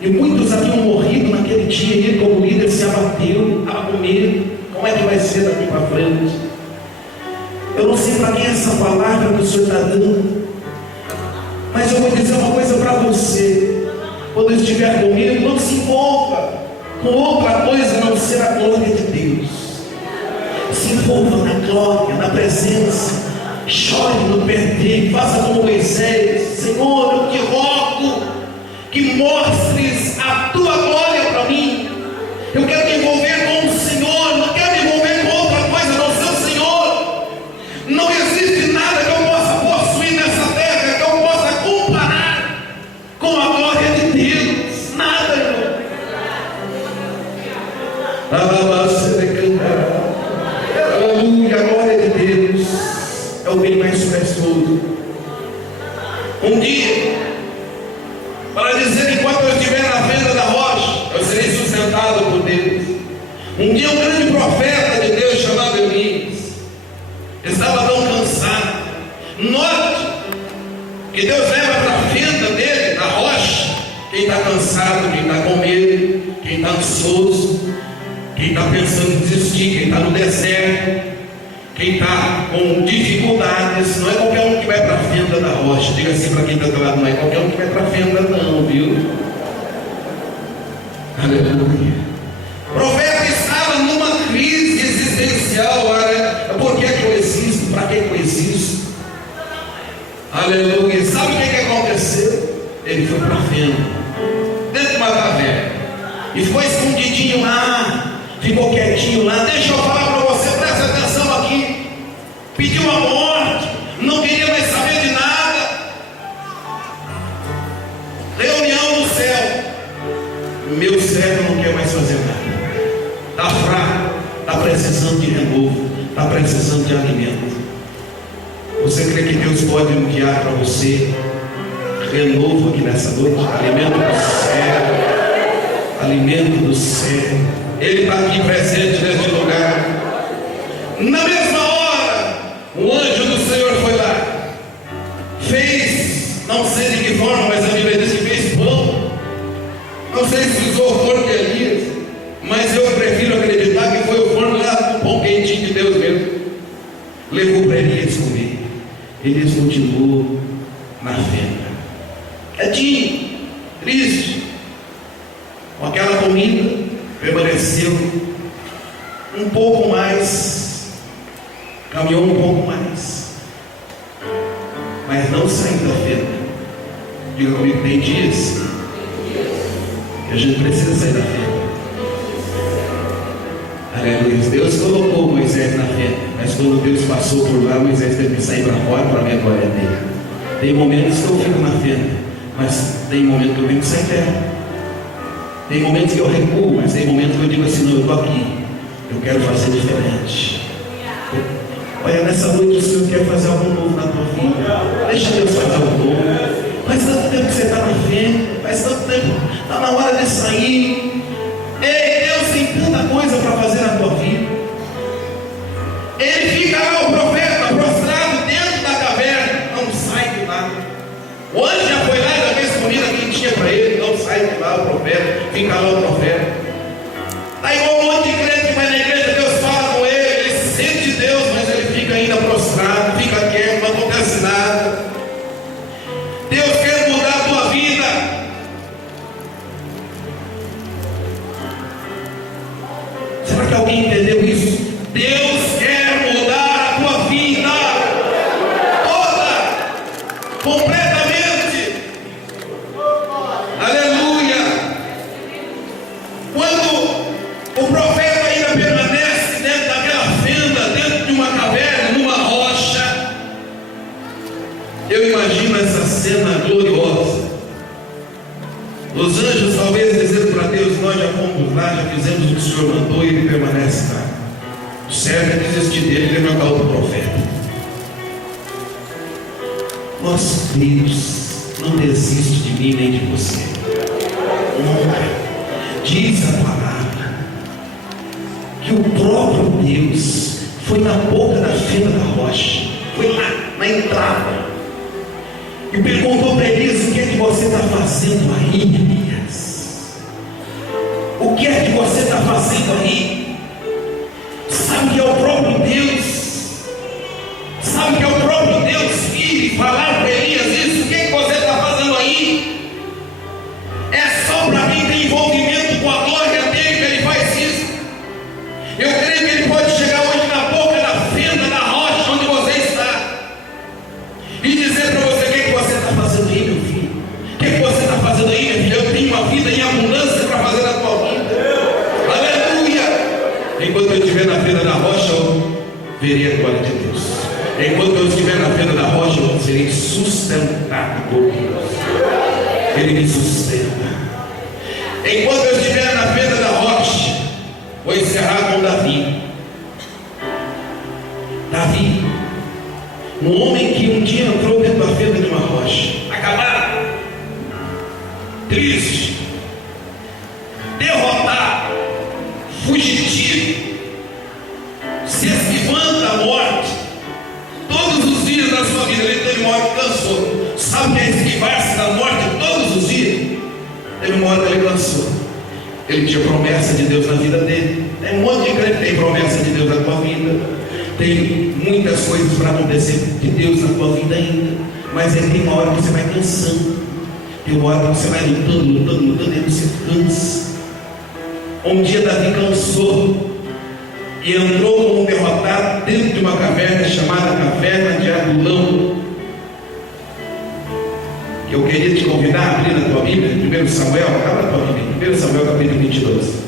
e muitos haviam morrido naquele dia, e ele, como líder, se abateu, estava com medo. Como é que vai ser daqui para frente? Eu não sei para quem é essa palavra que o Senhor está dando, mas eu vou dizer uma coisa para você: quando estiver com medo, não se envolva com outra coisa a não ser a glória de Deus. Se envolva na glória, na presença. Chore no pé dele, faça como Moisés: Senhor, eu te rogo que mostres a tua glória para mim. Eu quero me envolver com o Senhor, não quero me envolver com outra coisa a não ser o Senhor. Não existe nada que eu possa possuir nessa terra que eu possa comparar com a glória de Deus. Nada, irmão. Aleluia, a glória de Deus é o bem mais precioso. Um dia, para dizer que enquanto eu estiver na fenda da rocha, eu serei sustentado por Deus. Um dia um grande profeta de Deus chamado Elias estava tão cansado. Note que Deus leva para a fenda dele, na rocha, quem está cansado, quem está com medo, quem está ansioso, quem está pensando em desistir, quem está no deserto. Quem está com dificuldades, não é qualquer um que vai para a fenda da rocha. Diga assim para quem está do lado: não é qualquer um que vai para a fenda, não, viu? Aleluia. O profeta estava numa crise existencial. Olha, por que eu existo? Para que eu existo? Aleluia. Sabe o que aconteceu? Ele foi para a fenda, dentro de uma caverna, e ficou escondidinho lá, ficou quietinho lá. Deixa eu falar para você, presta atenção aqui. Pediu a morte, não queria mais saber de nada. Reunião no céu. Meu servo não quer mais fazer nada. Está fraco, está precisando de renovo, está precisando de alimento. Você crê que Deus pode enviar para você renovo aqui nessa noite? Alimento do céu, alimento do céu. Ele está aqui presente neste lugar. Na mesma hora, o anjo do Senhor foi lá, fez, não sei de que forma, mas a Bíblia diz que fez pão. Não sei se usou o forno de Elias, mas eu prefiro acreditar que foi o forno lá, o pão quentinho de Deus mesmo. Levou para Elias comer. Elias continuou na fenda, quietinho, triste, com aquela comida. Permaneceu um pouco mais, caminhou um pouco mais, mas não saiu da fenda. Diga comigo: tem dias que a gente precisa sair da fenda. Aleluia. Deus colocou Moisés na fenda, mas quando Deus passou por lá, Moisés teve que sair para fora para ver a glória dele. Tem momentos que eu fico na fenda, mas tem momentos que eu tenho que sair dela. Tem momentos que eu recuo, mas tem momentos que eu digo assim: não, eu estou aqui, eu quero fazer diferente. Olha, nessa noite o Senhor quer fazer algo novo na tua vida. Deixa Deus fazer algo novo. Faz tanto tempo que você está na fé, faz tanto tempo, está na hora de sair. Ei, Deus tem tanta coisa para fazer na tua vida. Ele fica lá, o profeta, prostrado dentro da caverna, não sai de lá. O anjo já foi lá e já fez comida quentinha para ele, não sai de lá o profeta, fica lá o profeta. Está igual um monte de crente que vai na igreja, Deus fala com ele, ele sente Deus, mas ele fica ainda prostrado, fica quieto, não acontece nada. Deus quer mudar a tua vida. Será que alguém entendeu isso? Deus quer mudar a tua vida toda, completamente. Aleluia. Quando o profeta ainda permanece dentro daquela fenda, dentro de uma caverna, numa rocha, eu imagino essa cena gloriosa. Os anjos talvez dizendo para Deus: nós já fomos lá, já fizemos o que o Senhor mandou, e ele permanece lá. O servo é desistir dele e levantar outro profeta. Nosso Deus não desiste de mim nem de você. Nunca. Diz a palavra que o próprio Deus foi na boca da fenda da rocha, foi lá na entrada, e perguntou para Elias: o que é que você está fazendo aí, Elias? O que é que você está fazendo aí? Sabe que é o próprio Deus, sabe que é o próprio Deus que falar para Elias isso: o que é que você está fazendo aí? É só para quem tem envolvimento com a glória dele que ele faz isso. Eu creio que ele pode chegar hoje na boca da fenda da rocha onde você está e dizer para você: o que é que você está fazendo aí, meu filho? O que é que você está fazendo aí, minha filha? Eu tenho uma vida em abundância para fazer na tua vida. Aleluia. Enquanto eu estiver na fenda da rocha, eu verei a glória de Deus. Enquanto eu estiver na fenda da rocha, eu serei sustentado por Deus. Ele me sustenta. Enquanto eu estiver na fenda da rocha, vou encerrar com Davi. Davi, um homem que um dia entrou dentro da fenda de uma rocha, acabado, triste, derrotado, fugitivo, se esquivando da morte. Todos os dias da sua vida ele teve uma hora que cansou. Sabe o que é esquivar-se da morte todos os dias? Teve uma hora que ele cansou. Ele tinha promessa de Deus na vida dele. Tem um monte de crente que tem promessa de Deus na tua vida. Tem muitas coisas para acontecer de Deus na tua vida ainda, mas tem uma hora que você vai cansando, tem uma hora que você vai lutando, e você cansa. Um dia Davi cansou e entrou como um derrotado dentro de uma caverna chamada Caverna de Adulão. Eu queria te convidar a abrir na tua Bíblia, 1 Samuel, abra a tua Bíblia, 1 Samuel capítulo 22.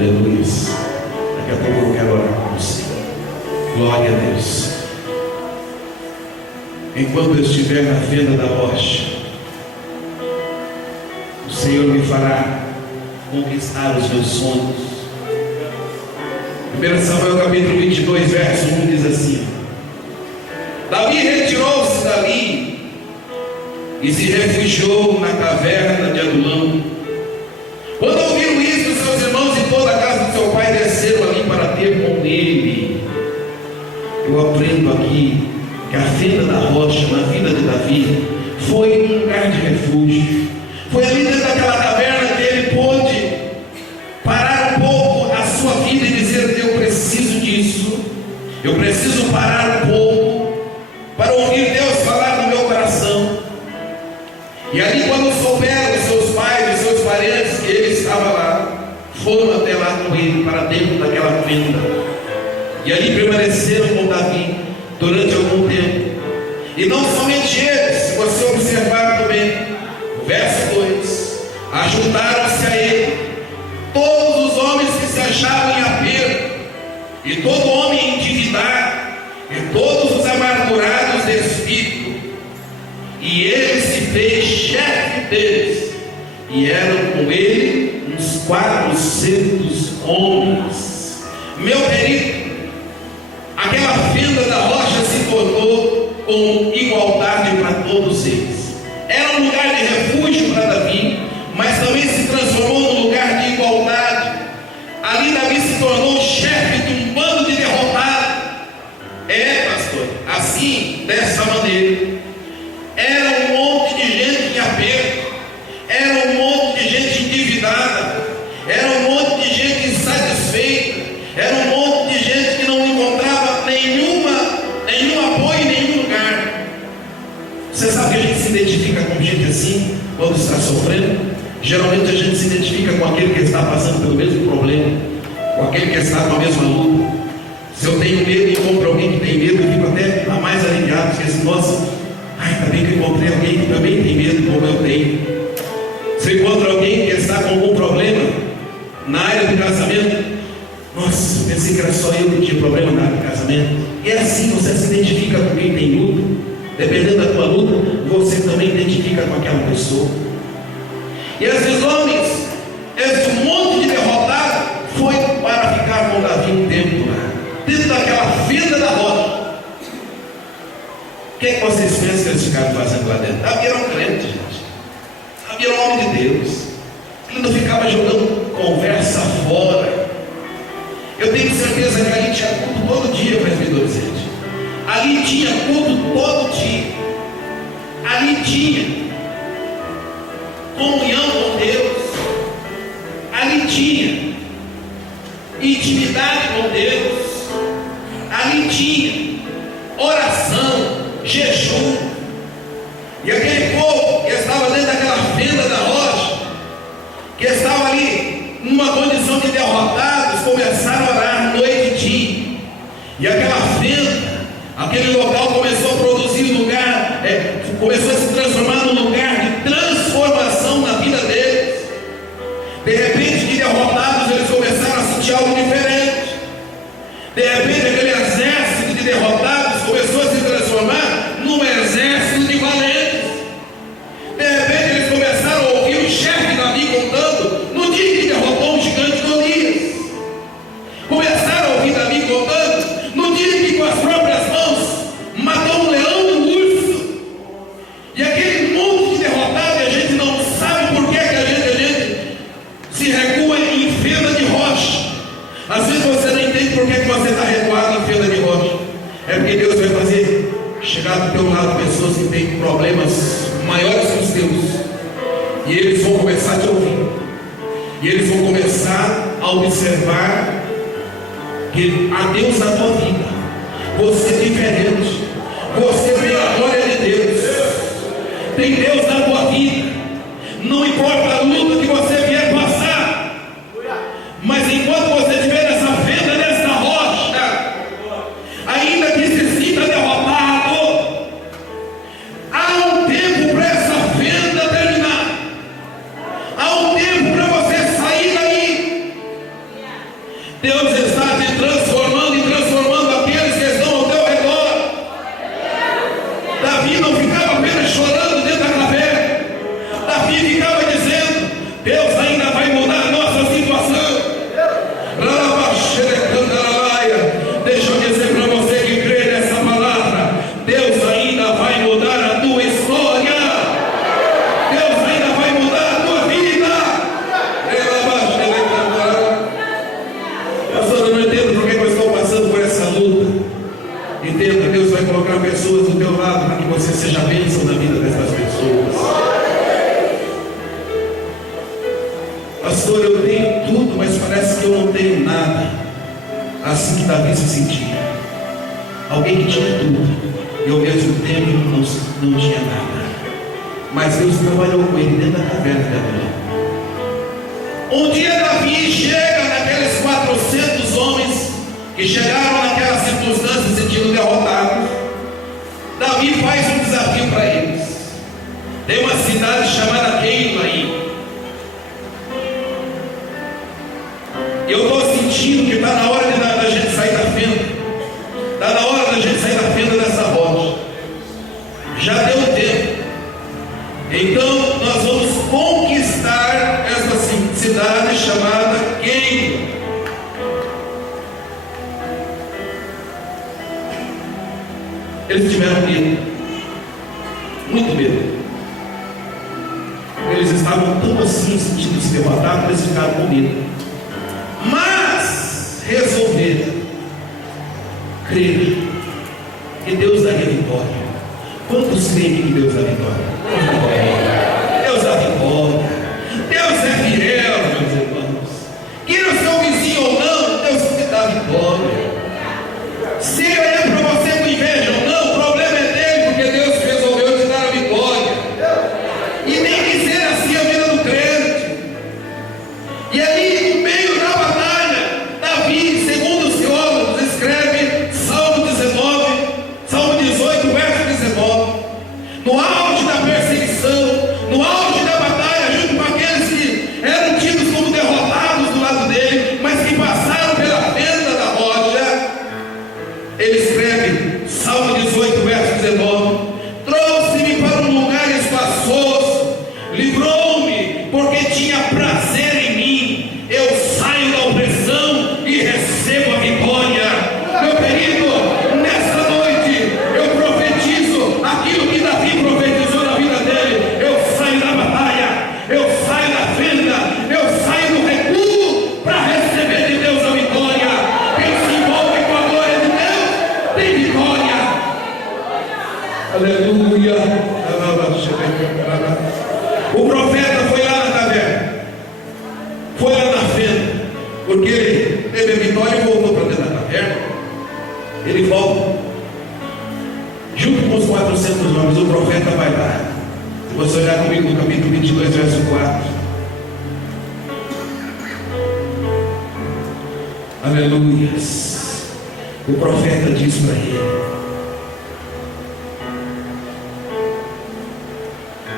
Aleluia. Daqui a pouco eu quero orar com você. Glória a Deus. Enquanto eu estiver na fenda da rocha, o Senhor me fará conquistar os meus sonhos. 1 Samuel capítulo 22, verso 1 diz assim: Davi retirou-se dali e se refugiou na caverna de Adulão. Quando ouviram isso, seus irmãos e toda a casa de seu pai desceram ali para ter com ele. Eu aprendo aqui que a fenda da rocha na vida de Davi foi um lugar de refúgio. Foi ali dentro daquela caverna que ele pôde parar um pouco a sua vida e dizer: eu preciso disso, eu preciso parar um pouco para ouvir Deus falar no meu coração. E ali, quando souberam os seus pais e seus parentes que ele estava lá, foram até lá com ele, para dentro daquela fenda, e ali permaneceram com Davi durante algum tempo. E não somente eles, se você observar também o verso 2: ajuntaram-se a ele todos os homens que se achavam em aperto, e todo homem endividado, e todos os amargurados de espírito, e ele se fez chefe deles, e eram com ele uns 400 homens. Meu querido, aquela fenda da rocha se tornou com igualdade para todos eles. Era um lugar de refúgio para Davi, mas também se transformou num lugar de igualdade. Ali Davi se tornou chefe de um bando de derrotados. Pastor, assim, dessa maneira. Era um monte de gente em aperto, era um monte de gente endividada, era um monte de gente insatisfeita, era um monte de gente que não encontrava nenhum apoio em nenhum lugar. Você sabe que a gente se identifica com gente assim quando está sofrendo? Geralmente a gente se identifica com aquele que está passando pelo mesmo problema, com aquele que está com a mesma luta. Se eu tenho medo e encontro alguém que tem medo, eu fico até mais aliviado, porque assim, nossa, ainda bem que eu encontrei alguém que também tem medo como eu tenho. Se eu encontro alguém que está com algum problema na área do casamento, nossa, eu pensei que era só eu que tinha problema na área do casamento. E é assim, você se identifica com quem tem luta. Dependendo da tua luta, você também identifica com aquela pessoa. E esses homens, esse monte de derrotado, foi para ficar com Davi um tempo lá, dentro daquela fenda da rocha. O que vocês pensam que eles ficaram fazendo lá dentro? Davi era um crente, gente. Davi era um homem de Deus. Ele não ficava jogando conversa fora. Eu tenho certeza que ali tinha culto todo dia, presbítero Vicente. Ali tinha culto todo dia. Ali tinha comunhão com Deus. Ali tinha intimidade com Deus. Ali tinha oração, jejum. E aquele povo que estava dentro daquela fenda da rocha, que estava ali numa condição de derrotados, começaram a orar noite e dia. E aquela fenda, aquele local começou a produzir lugar, começou a se transformar num lugar de transformação na vida deles. De repente, de derrotados, eles começaram a sentir algo diferente. De repente, aquele exército de derrotados começou a se transformar num exército de valentes. De repente, eles começaram a ouvir o chefe Davi contando no dia que derrotou um gigante Golias. Começaram a ouvir Davi contando no dia que com as próprias mãos matou um leão e um urso. E aquele monte de derrotado, e a gente não sabe Às vezes você não entende por que você está recuado em fenda de rocha. É porque Deus vai fazer chegar do teu lado pessoas que têm problemas maiores que os teus. E eles vão começar a te ouvir. E eles vão começar a observar que há Deus na tua vida. Você é diferente. Você vê a glória de Deus. Tem Deus na tua vida. Não importa a luta que você vier passar, mas enquanto você estiver nessa fenda, nessa rocha, ainda que se sinta derrotado, há um tempo para essa fenda terminar. Há um tempo para você sair daí. Deus está te transformando e transformando aqueles que estão ao teu redor. Davi não ficava apenas chorando dentro da caverna. Davi ficava dizendo: Deus ainda vai mudar a nossa situação. Deixa eu dizer para você que crê nessa palavra: Deus ainda vai mudar a tua história. Deus ainda vai mudar a tua vida. Pastor, eu não entendo por que eu estou passando por essa luta. Entenda, Deus vai colocar pessoas do teu lado para que você seja bênção na vida dessas pessoas. Pastor, eu tenho tudo, mas parece que eu não tenho nada. Assim que Davi se sentia. Alguém que tinha tudo e ao mesmo tempo não tinha nada. Mas Deus trabalhou com ele dentro da caverna de Adulão. Um dia Davi chega naqueles 400 homens que chegaram naquela circunstância se sentindo derrotados. Davi faz um desafio para eles. Tem uma cidade chamada Keila aí. Eu estou sentindo que está na hora da gente sair da fenda. Está na hora da gente sair da fenda dessa rocha. Já deu tempo. Então nós vamos conquistar essa cidade chamada Keila. Eles tiveram medo. Muito medo. Eles estavam tão assim, sentindo-se derrotados, que eles ficaram com medo. Mas resolveram crer que Deus daria vitória. Quantos creem que Deus dá vitória? Deus dá vitória. Deus é fiel, meus irmãos. Queira o seu vizinho ou não, Deus te dá vitória. Se ele olhar para você com inveja ou não, o problema é dele, porque Deus resolveu te dar a vitória. E tem que ser assim a vida do crente. E ali no meio da batalha, Davi, segundo os teólogos, escreve Salmo 18, verso 19. No auge da perseguição, no auge da batalha, junto com aqueles que eram tidos como derrotados do lado dele, mas que passaram pela fenda da rocha, ele escreve Salmo 18, verso 19: trouxe-me para um lugar espaçoso, livrou-me, porque tinha prazer em mim. Eu saio da opressão e recebo a vitória. Meu querido, nessa noite eu profetizo aquilo que Davi profetizou na vida dele. Eu saio da batalha, eu saio da fenda, eu saio do recuo para receber de Deus a vitória. Quem se envolve com a glória de Deus tem vitória. Aleluia. O profeta foi lá na caverna, foi lá na fenda, porque ele teve a vitória e voltou para dentro da caverna. Ele volta junto com os 400 homens. O profeta vai lá. Se você olhar comigo no capítulo 22, verso 4. Aleluia. O profeta diz para ele: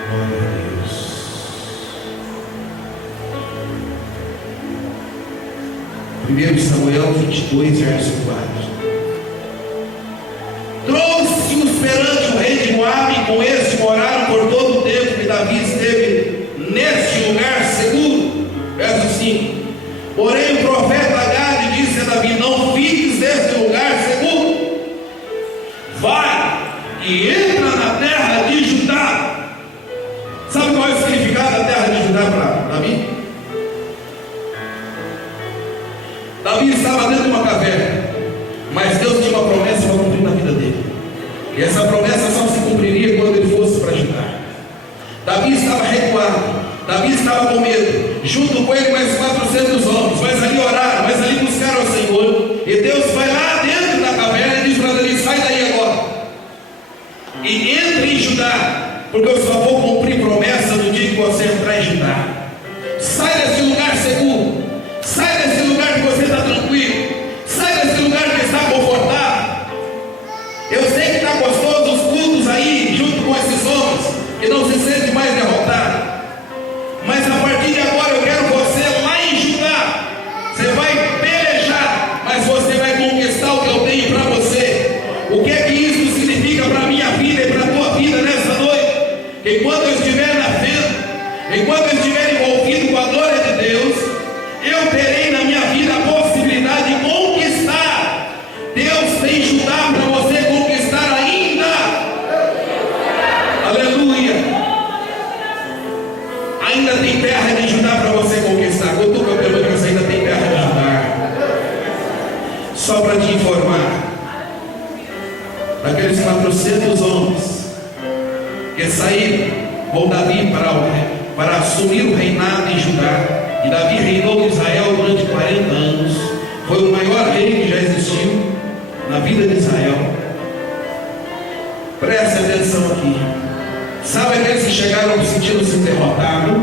glória a Deus. 1 Samuel 22, verso 4. Trouxe-os perante o rei de Moabe, e com este moraram por todo o tempo que Davi esteve neste lugar seguro. Verso 5. Porém o profeta Gade disse a Davi: não fiques neste lugar seguro, vai e entra na terra de Judá. Sabe qual é o significado da terra de Judá para Davi? Davi estava dentro de uma caverna, mas Deus tinha uma promessa para cumprir na vida dele. E essa promessa só se cumpriria quando ele fosse para Judá. Davi estava recuado, Davi estava com medo, junto com ele mais 400 homens, mas ali oraram, mas ali buscaram ao Senhor. E Deus vai lá dentro da caverna e diz para Davi: sai daí agora e entre em Judá, porque eu só vou cumprir promessa no dia que você entrar em Judá. Sai desse lugar seguro, sai desse lugar que você está tranquilo, sai desse lugar que está confortável. Eu sei que está gostoso os cultos aí, junto com esses homens, que não se sente mais derrotado. Mas a partir de agora eu quero você lá em Judá. Você vai pelejar, mas você vai conquistar o que eu tenho para você. O que é que isso significa para a minha vida e para a tua vida nessa noite? Enquanto eu estiver na frente, enquanto eu estiver envolvido com a glória de Deus, eu terei na minha vida a possibilidade de conquistar. Deus tem Judá para você conquistar ainda. Aleluia. Ainda tem terra de Judá para você conquistar. Quanto que eu pergunto que você ainda tem terra de Judá? Só para te informar, daqueles 400 homens que saíram com Davi para assumir o reinado em Judá, e Davi reinou em Israel durante 40 anos, foi o maior rei que já existiu na vida de Israel. Preste atenção aqui. Sabe aqueles que chegaram sentindo-se derrotados,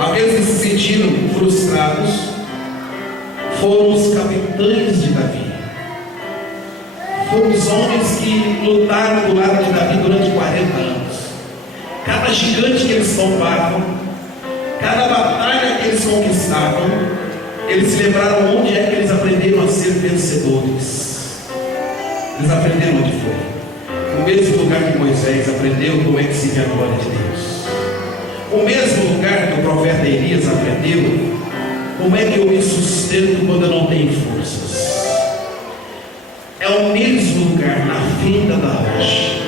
aqueles que se sentiram frustrados, foram os capitães de Davi. Foram os homens que lutaram do lado de Davi durante 40 anos. Cada gigante que eles tomavam, cada batalha que eles conquistavam, eles se lembraram onde é que eles aprenderam a ser vencedores. Eles aprenderam onde foi. O mesmo lugar que Moisés aprendeu como é que se vê a glória de Deus. O mesmo lugar que o profeta Elias aprendeu como é que eu me sustento quando eu não tenho forças. É o mesmo lugar, na fenda da rocha.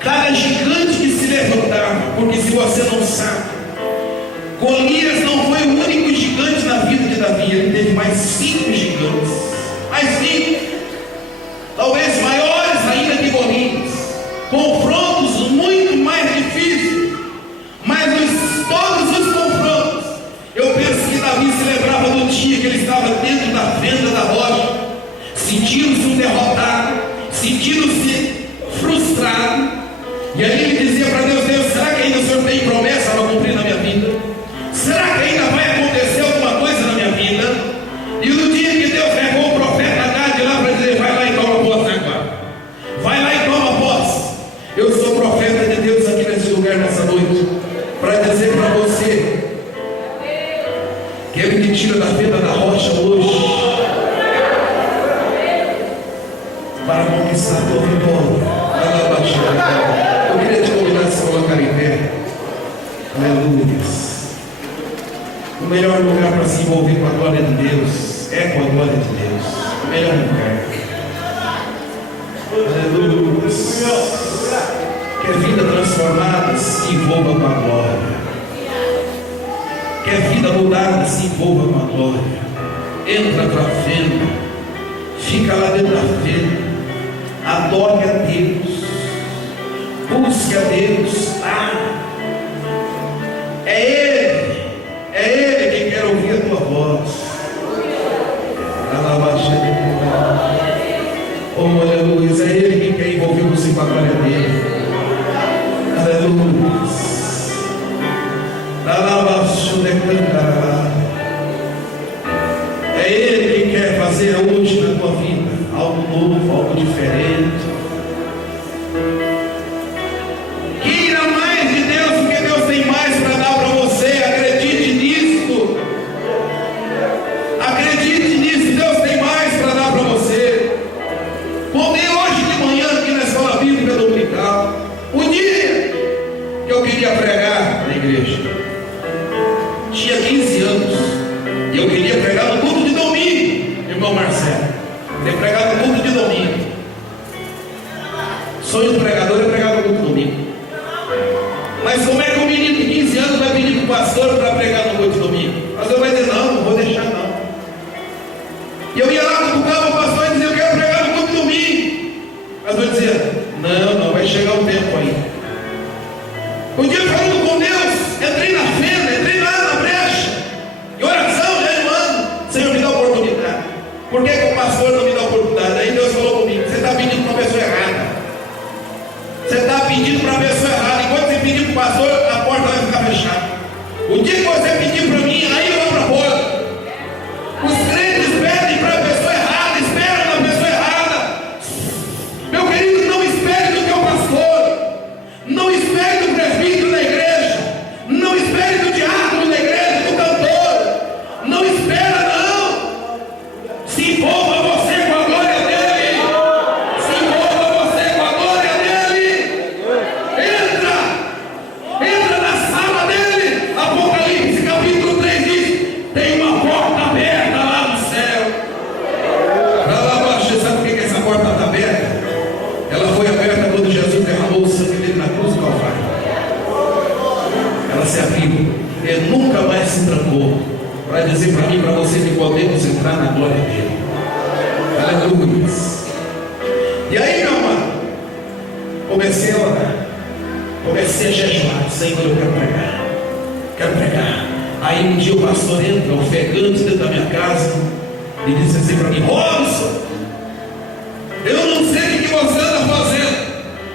Cada gigante que se levantava, porque se você não sabe, Golias não foi o único gigante na vida de Davi. Ele teve mais 5 gigantes, mais 5, talvez maiores ainda que Golias, confrontos muito mais difíceis, mas todos os confrontos, eu penso que Davi se lembrava do dia que ele estava dentro da fenda da rocha, sentindo-se derrotado, sentindo-se frustrado, e aí ele dizia para Deus: Deus, será que ainda o Senhor tem promessa para cumprir na minha vida? Será que ainda vai acontecer alguma coisa na minha vida? E no dia que Deus levou o profeta Gade lá para dizer: vai lá e toma posse agora, vai lá e toma posse. Eu sou profeta de Deus aqui nesse lugar nessa noite, para dizer para você que Ele te tira da fenda da rocha hoje, para conquistar a tua vitória. Eu queria te convidar a se colocar em pé. Aleluia. O melhor lugar para se envolver com a glória de Deus é com a glória de Deus. O melhor lugar. Aleluia. Quer vida transformada, se envolva com a glória. Quer vida mudada, se envolva com a glória. Entra para a fenda, fica lá dentro da fenda, adore a Deus, busque a Deus. É Ele que quer ouvir a tua voz. Oh, aleluia, é Ele que quer envolver você com a glória dele. Aleluia. É Ele que quer fazer hoje na tua vida algo novo, algo diferente. Queira mais de Deus, porque Deus tem mais para dar para você. Acredite nisso. Acredite nisso. Deus tem mais para dar para você. Voltei hoje de manhã aqui na escola bíblica dominical. O dia que eu queria pregar na igreja, tinha 15 anos, e eu queria pregar no culto de domingo, irmão Marcelo. Ter pregado no culto de domingo. Sonho do pregador é pregar no culto de domingo. Mas como é que um menino de 15 anos vai pedir para o pastor para pregar no culto de domingo? O pastor vai dizer: não, não vou deixar não. Mas eu dizia: não, vai chegar o tempo aí. Um dia falando com Deus, entrei na fenda, entrei lá na brecha, em oração, jejuando. Senhor, me dá oportunidade. Por que o pastor não me dá oportunidade? Aí Deus falou comigo: você está pedindo para a pessoa errada. Você está pedindo para a pessoa errada. Enquanto você pedir para o pastor, a porta vai ficar fechada. O dia que você pedir para mim, aí eu abro a porta. Os crentes pedem para a pessoa errada, esperam na pessoa errada. Meu querido, não espere do teu pastor, não espere do presbítero da igreja, não espere do diácono da igreja, do cantor. Não espera, não. Se envolva você com a glória dele. Se envolva você com a glória dele. Entra na sala dele. Apocalipse capítulo 3 diz: tem uma porta aberta lá no céu. Para lá abaixo, sabe por que essa porta está aberta? Ela foi aberta quando Jesus derramou o sangue dele na cruz do Calvário. Ela se abriu e nunca mais se trancou, para dizer para mim e para você que podemos entrar na glória dele. Aleluia. E aí, meu amado, comecei a orar, comecei a jejuar. Senhor, eu quero pregar. Aí um dia o pastor entra ofegante dentro da minha casa e disse assim para mim: Robson, eu não sei o que você anda fazendo,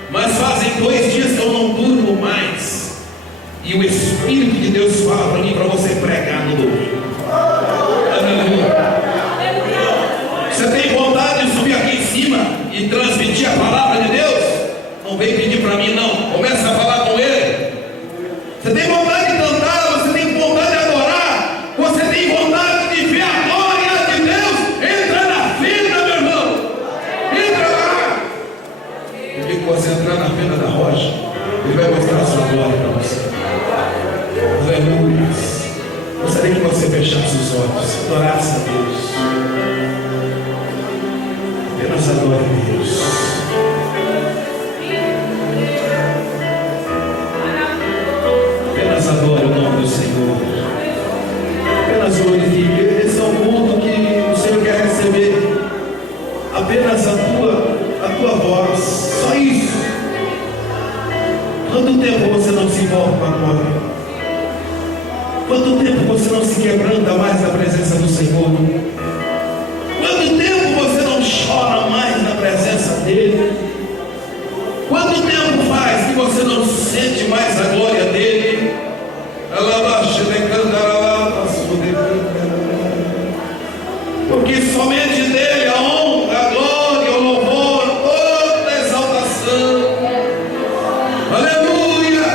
mas fazem 2 dias que eu não durmo mais, e o Espírito de Deus fala para mim para você pregar no domingo. Aleluia. Você tem vontade de subir aqui em cima e transmitir a palavra de Deus? Não vem pedir para mim, não. Começa a falar com ele. Você tem vontade de cantar? Você tem vontade de adorar? Você tem vontade de ver a glória de Deus? Entra na fenda, meu irmão. Entra lá. Eu digo que você entrar na fenda da rocha, ele vai mostrar a sua glória para você. Aleluia. Gostaria que você fechasse os olhos, adorasse a Deus. Apenas adore a Deus. Apenas adore o nome do Senhor. Apenas glorifique. Esse é o culto que o Senhor quer receber. Apenas a tua voz. Só isso. Quanto tempo você não se envolve com a glória? Quanto tempo você não se quebranta mais na presença do Senhor? Quanto tempo você não chora mais na presença dele? Quanto tempo faz que você não sente mais a glória dele? Porque somente dele a honra, a glória, o louvor, toda a exaltação. Aleluia!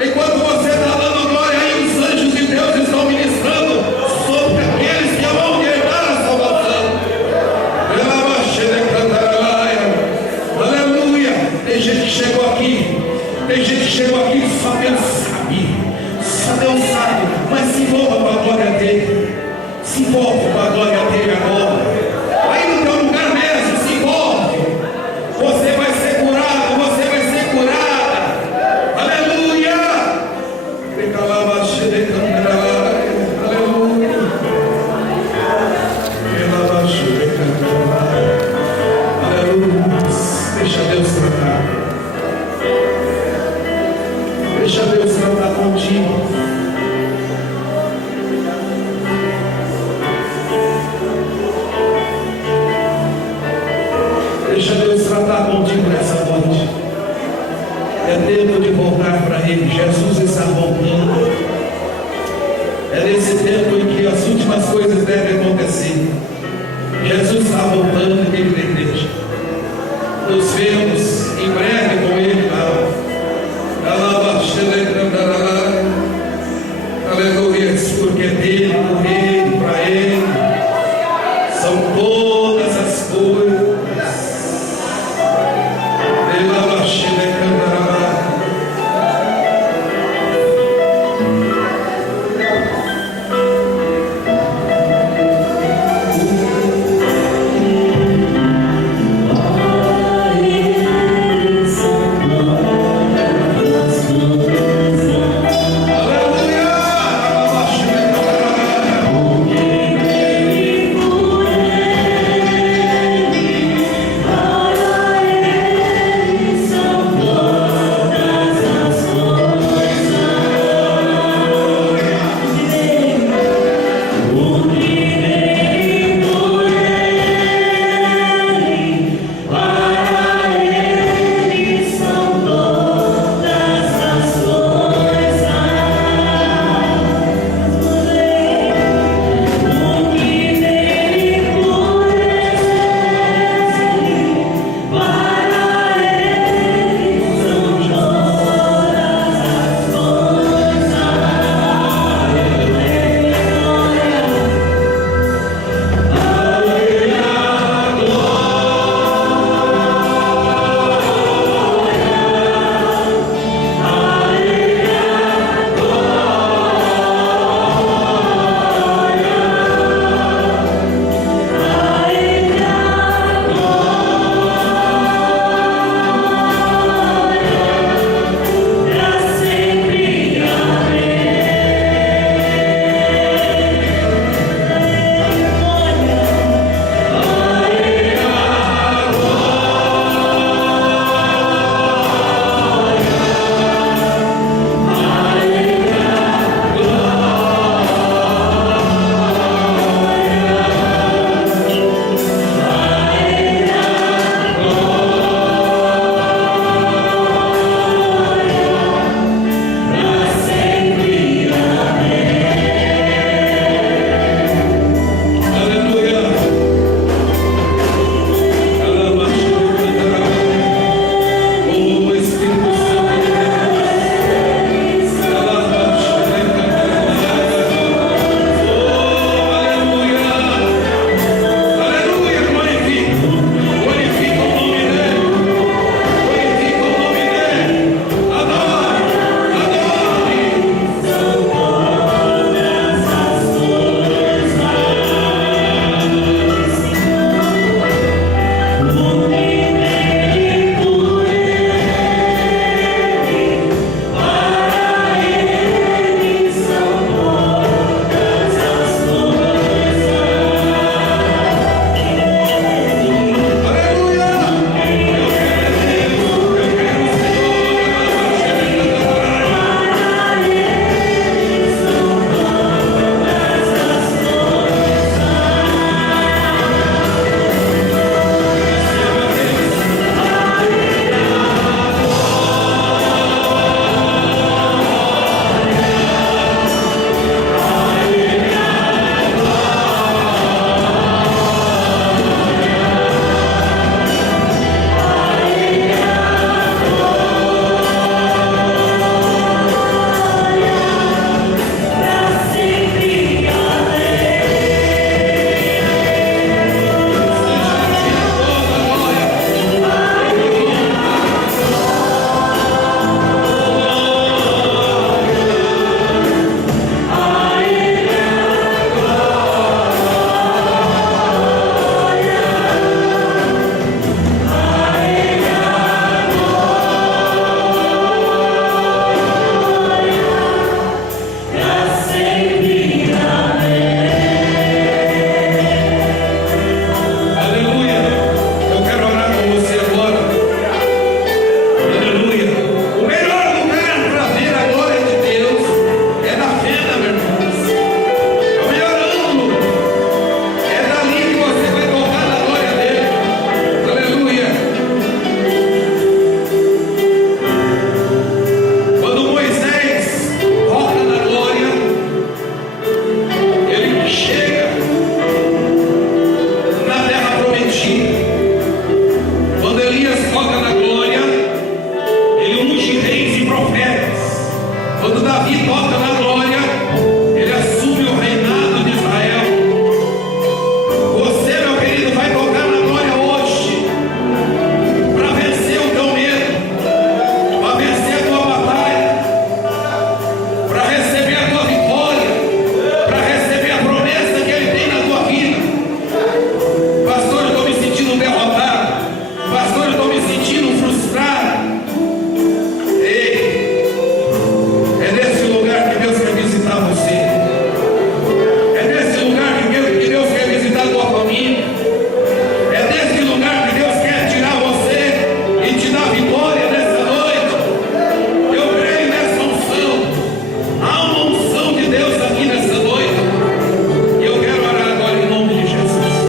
Enquanto você está dando glória aí, os anjos de Deus estão ministrando sobre aqueles que vão herdar a salvação. Aleluia! Tem gente que chegou aqui, só Deus sabe, mas se envolva com a glória dele. Se envolva com a glória dele agora. Aí no teu lugar mesmo, se envolve. Você vai ser curado, você vai ser curada. Aleluia! Aleluia! Deixa Deus tratar. Deixa Deus tratar contigo. Deixa Deus tratar contigo nessa noite. É tempo de voltar para Ele. Jesus está voltando. É nesse tempo em que as últimas coisas devem acontecer. Jesus está voltando, querida igreja. Nos vemos em breve com Ele lá. Aleluia, porque dele, por Ele, para Ele são todas as coisas.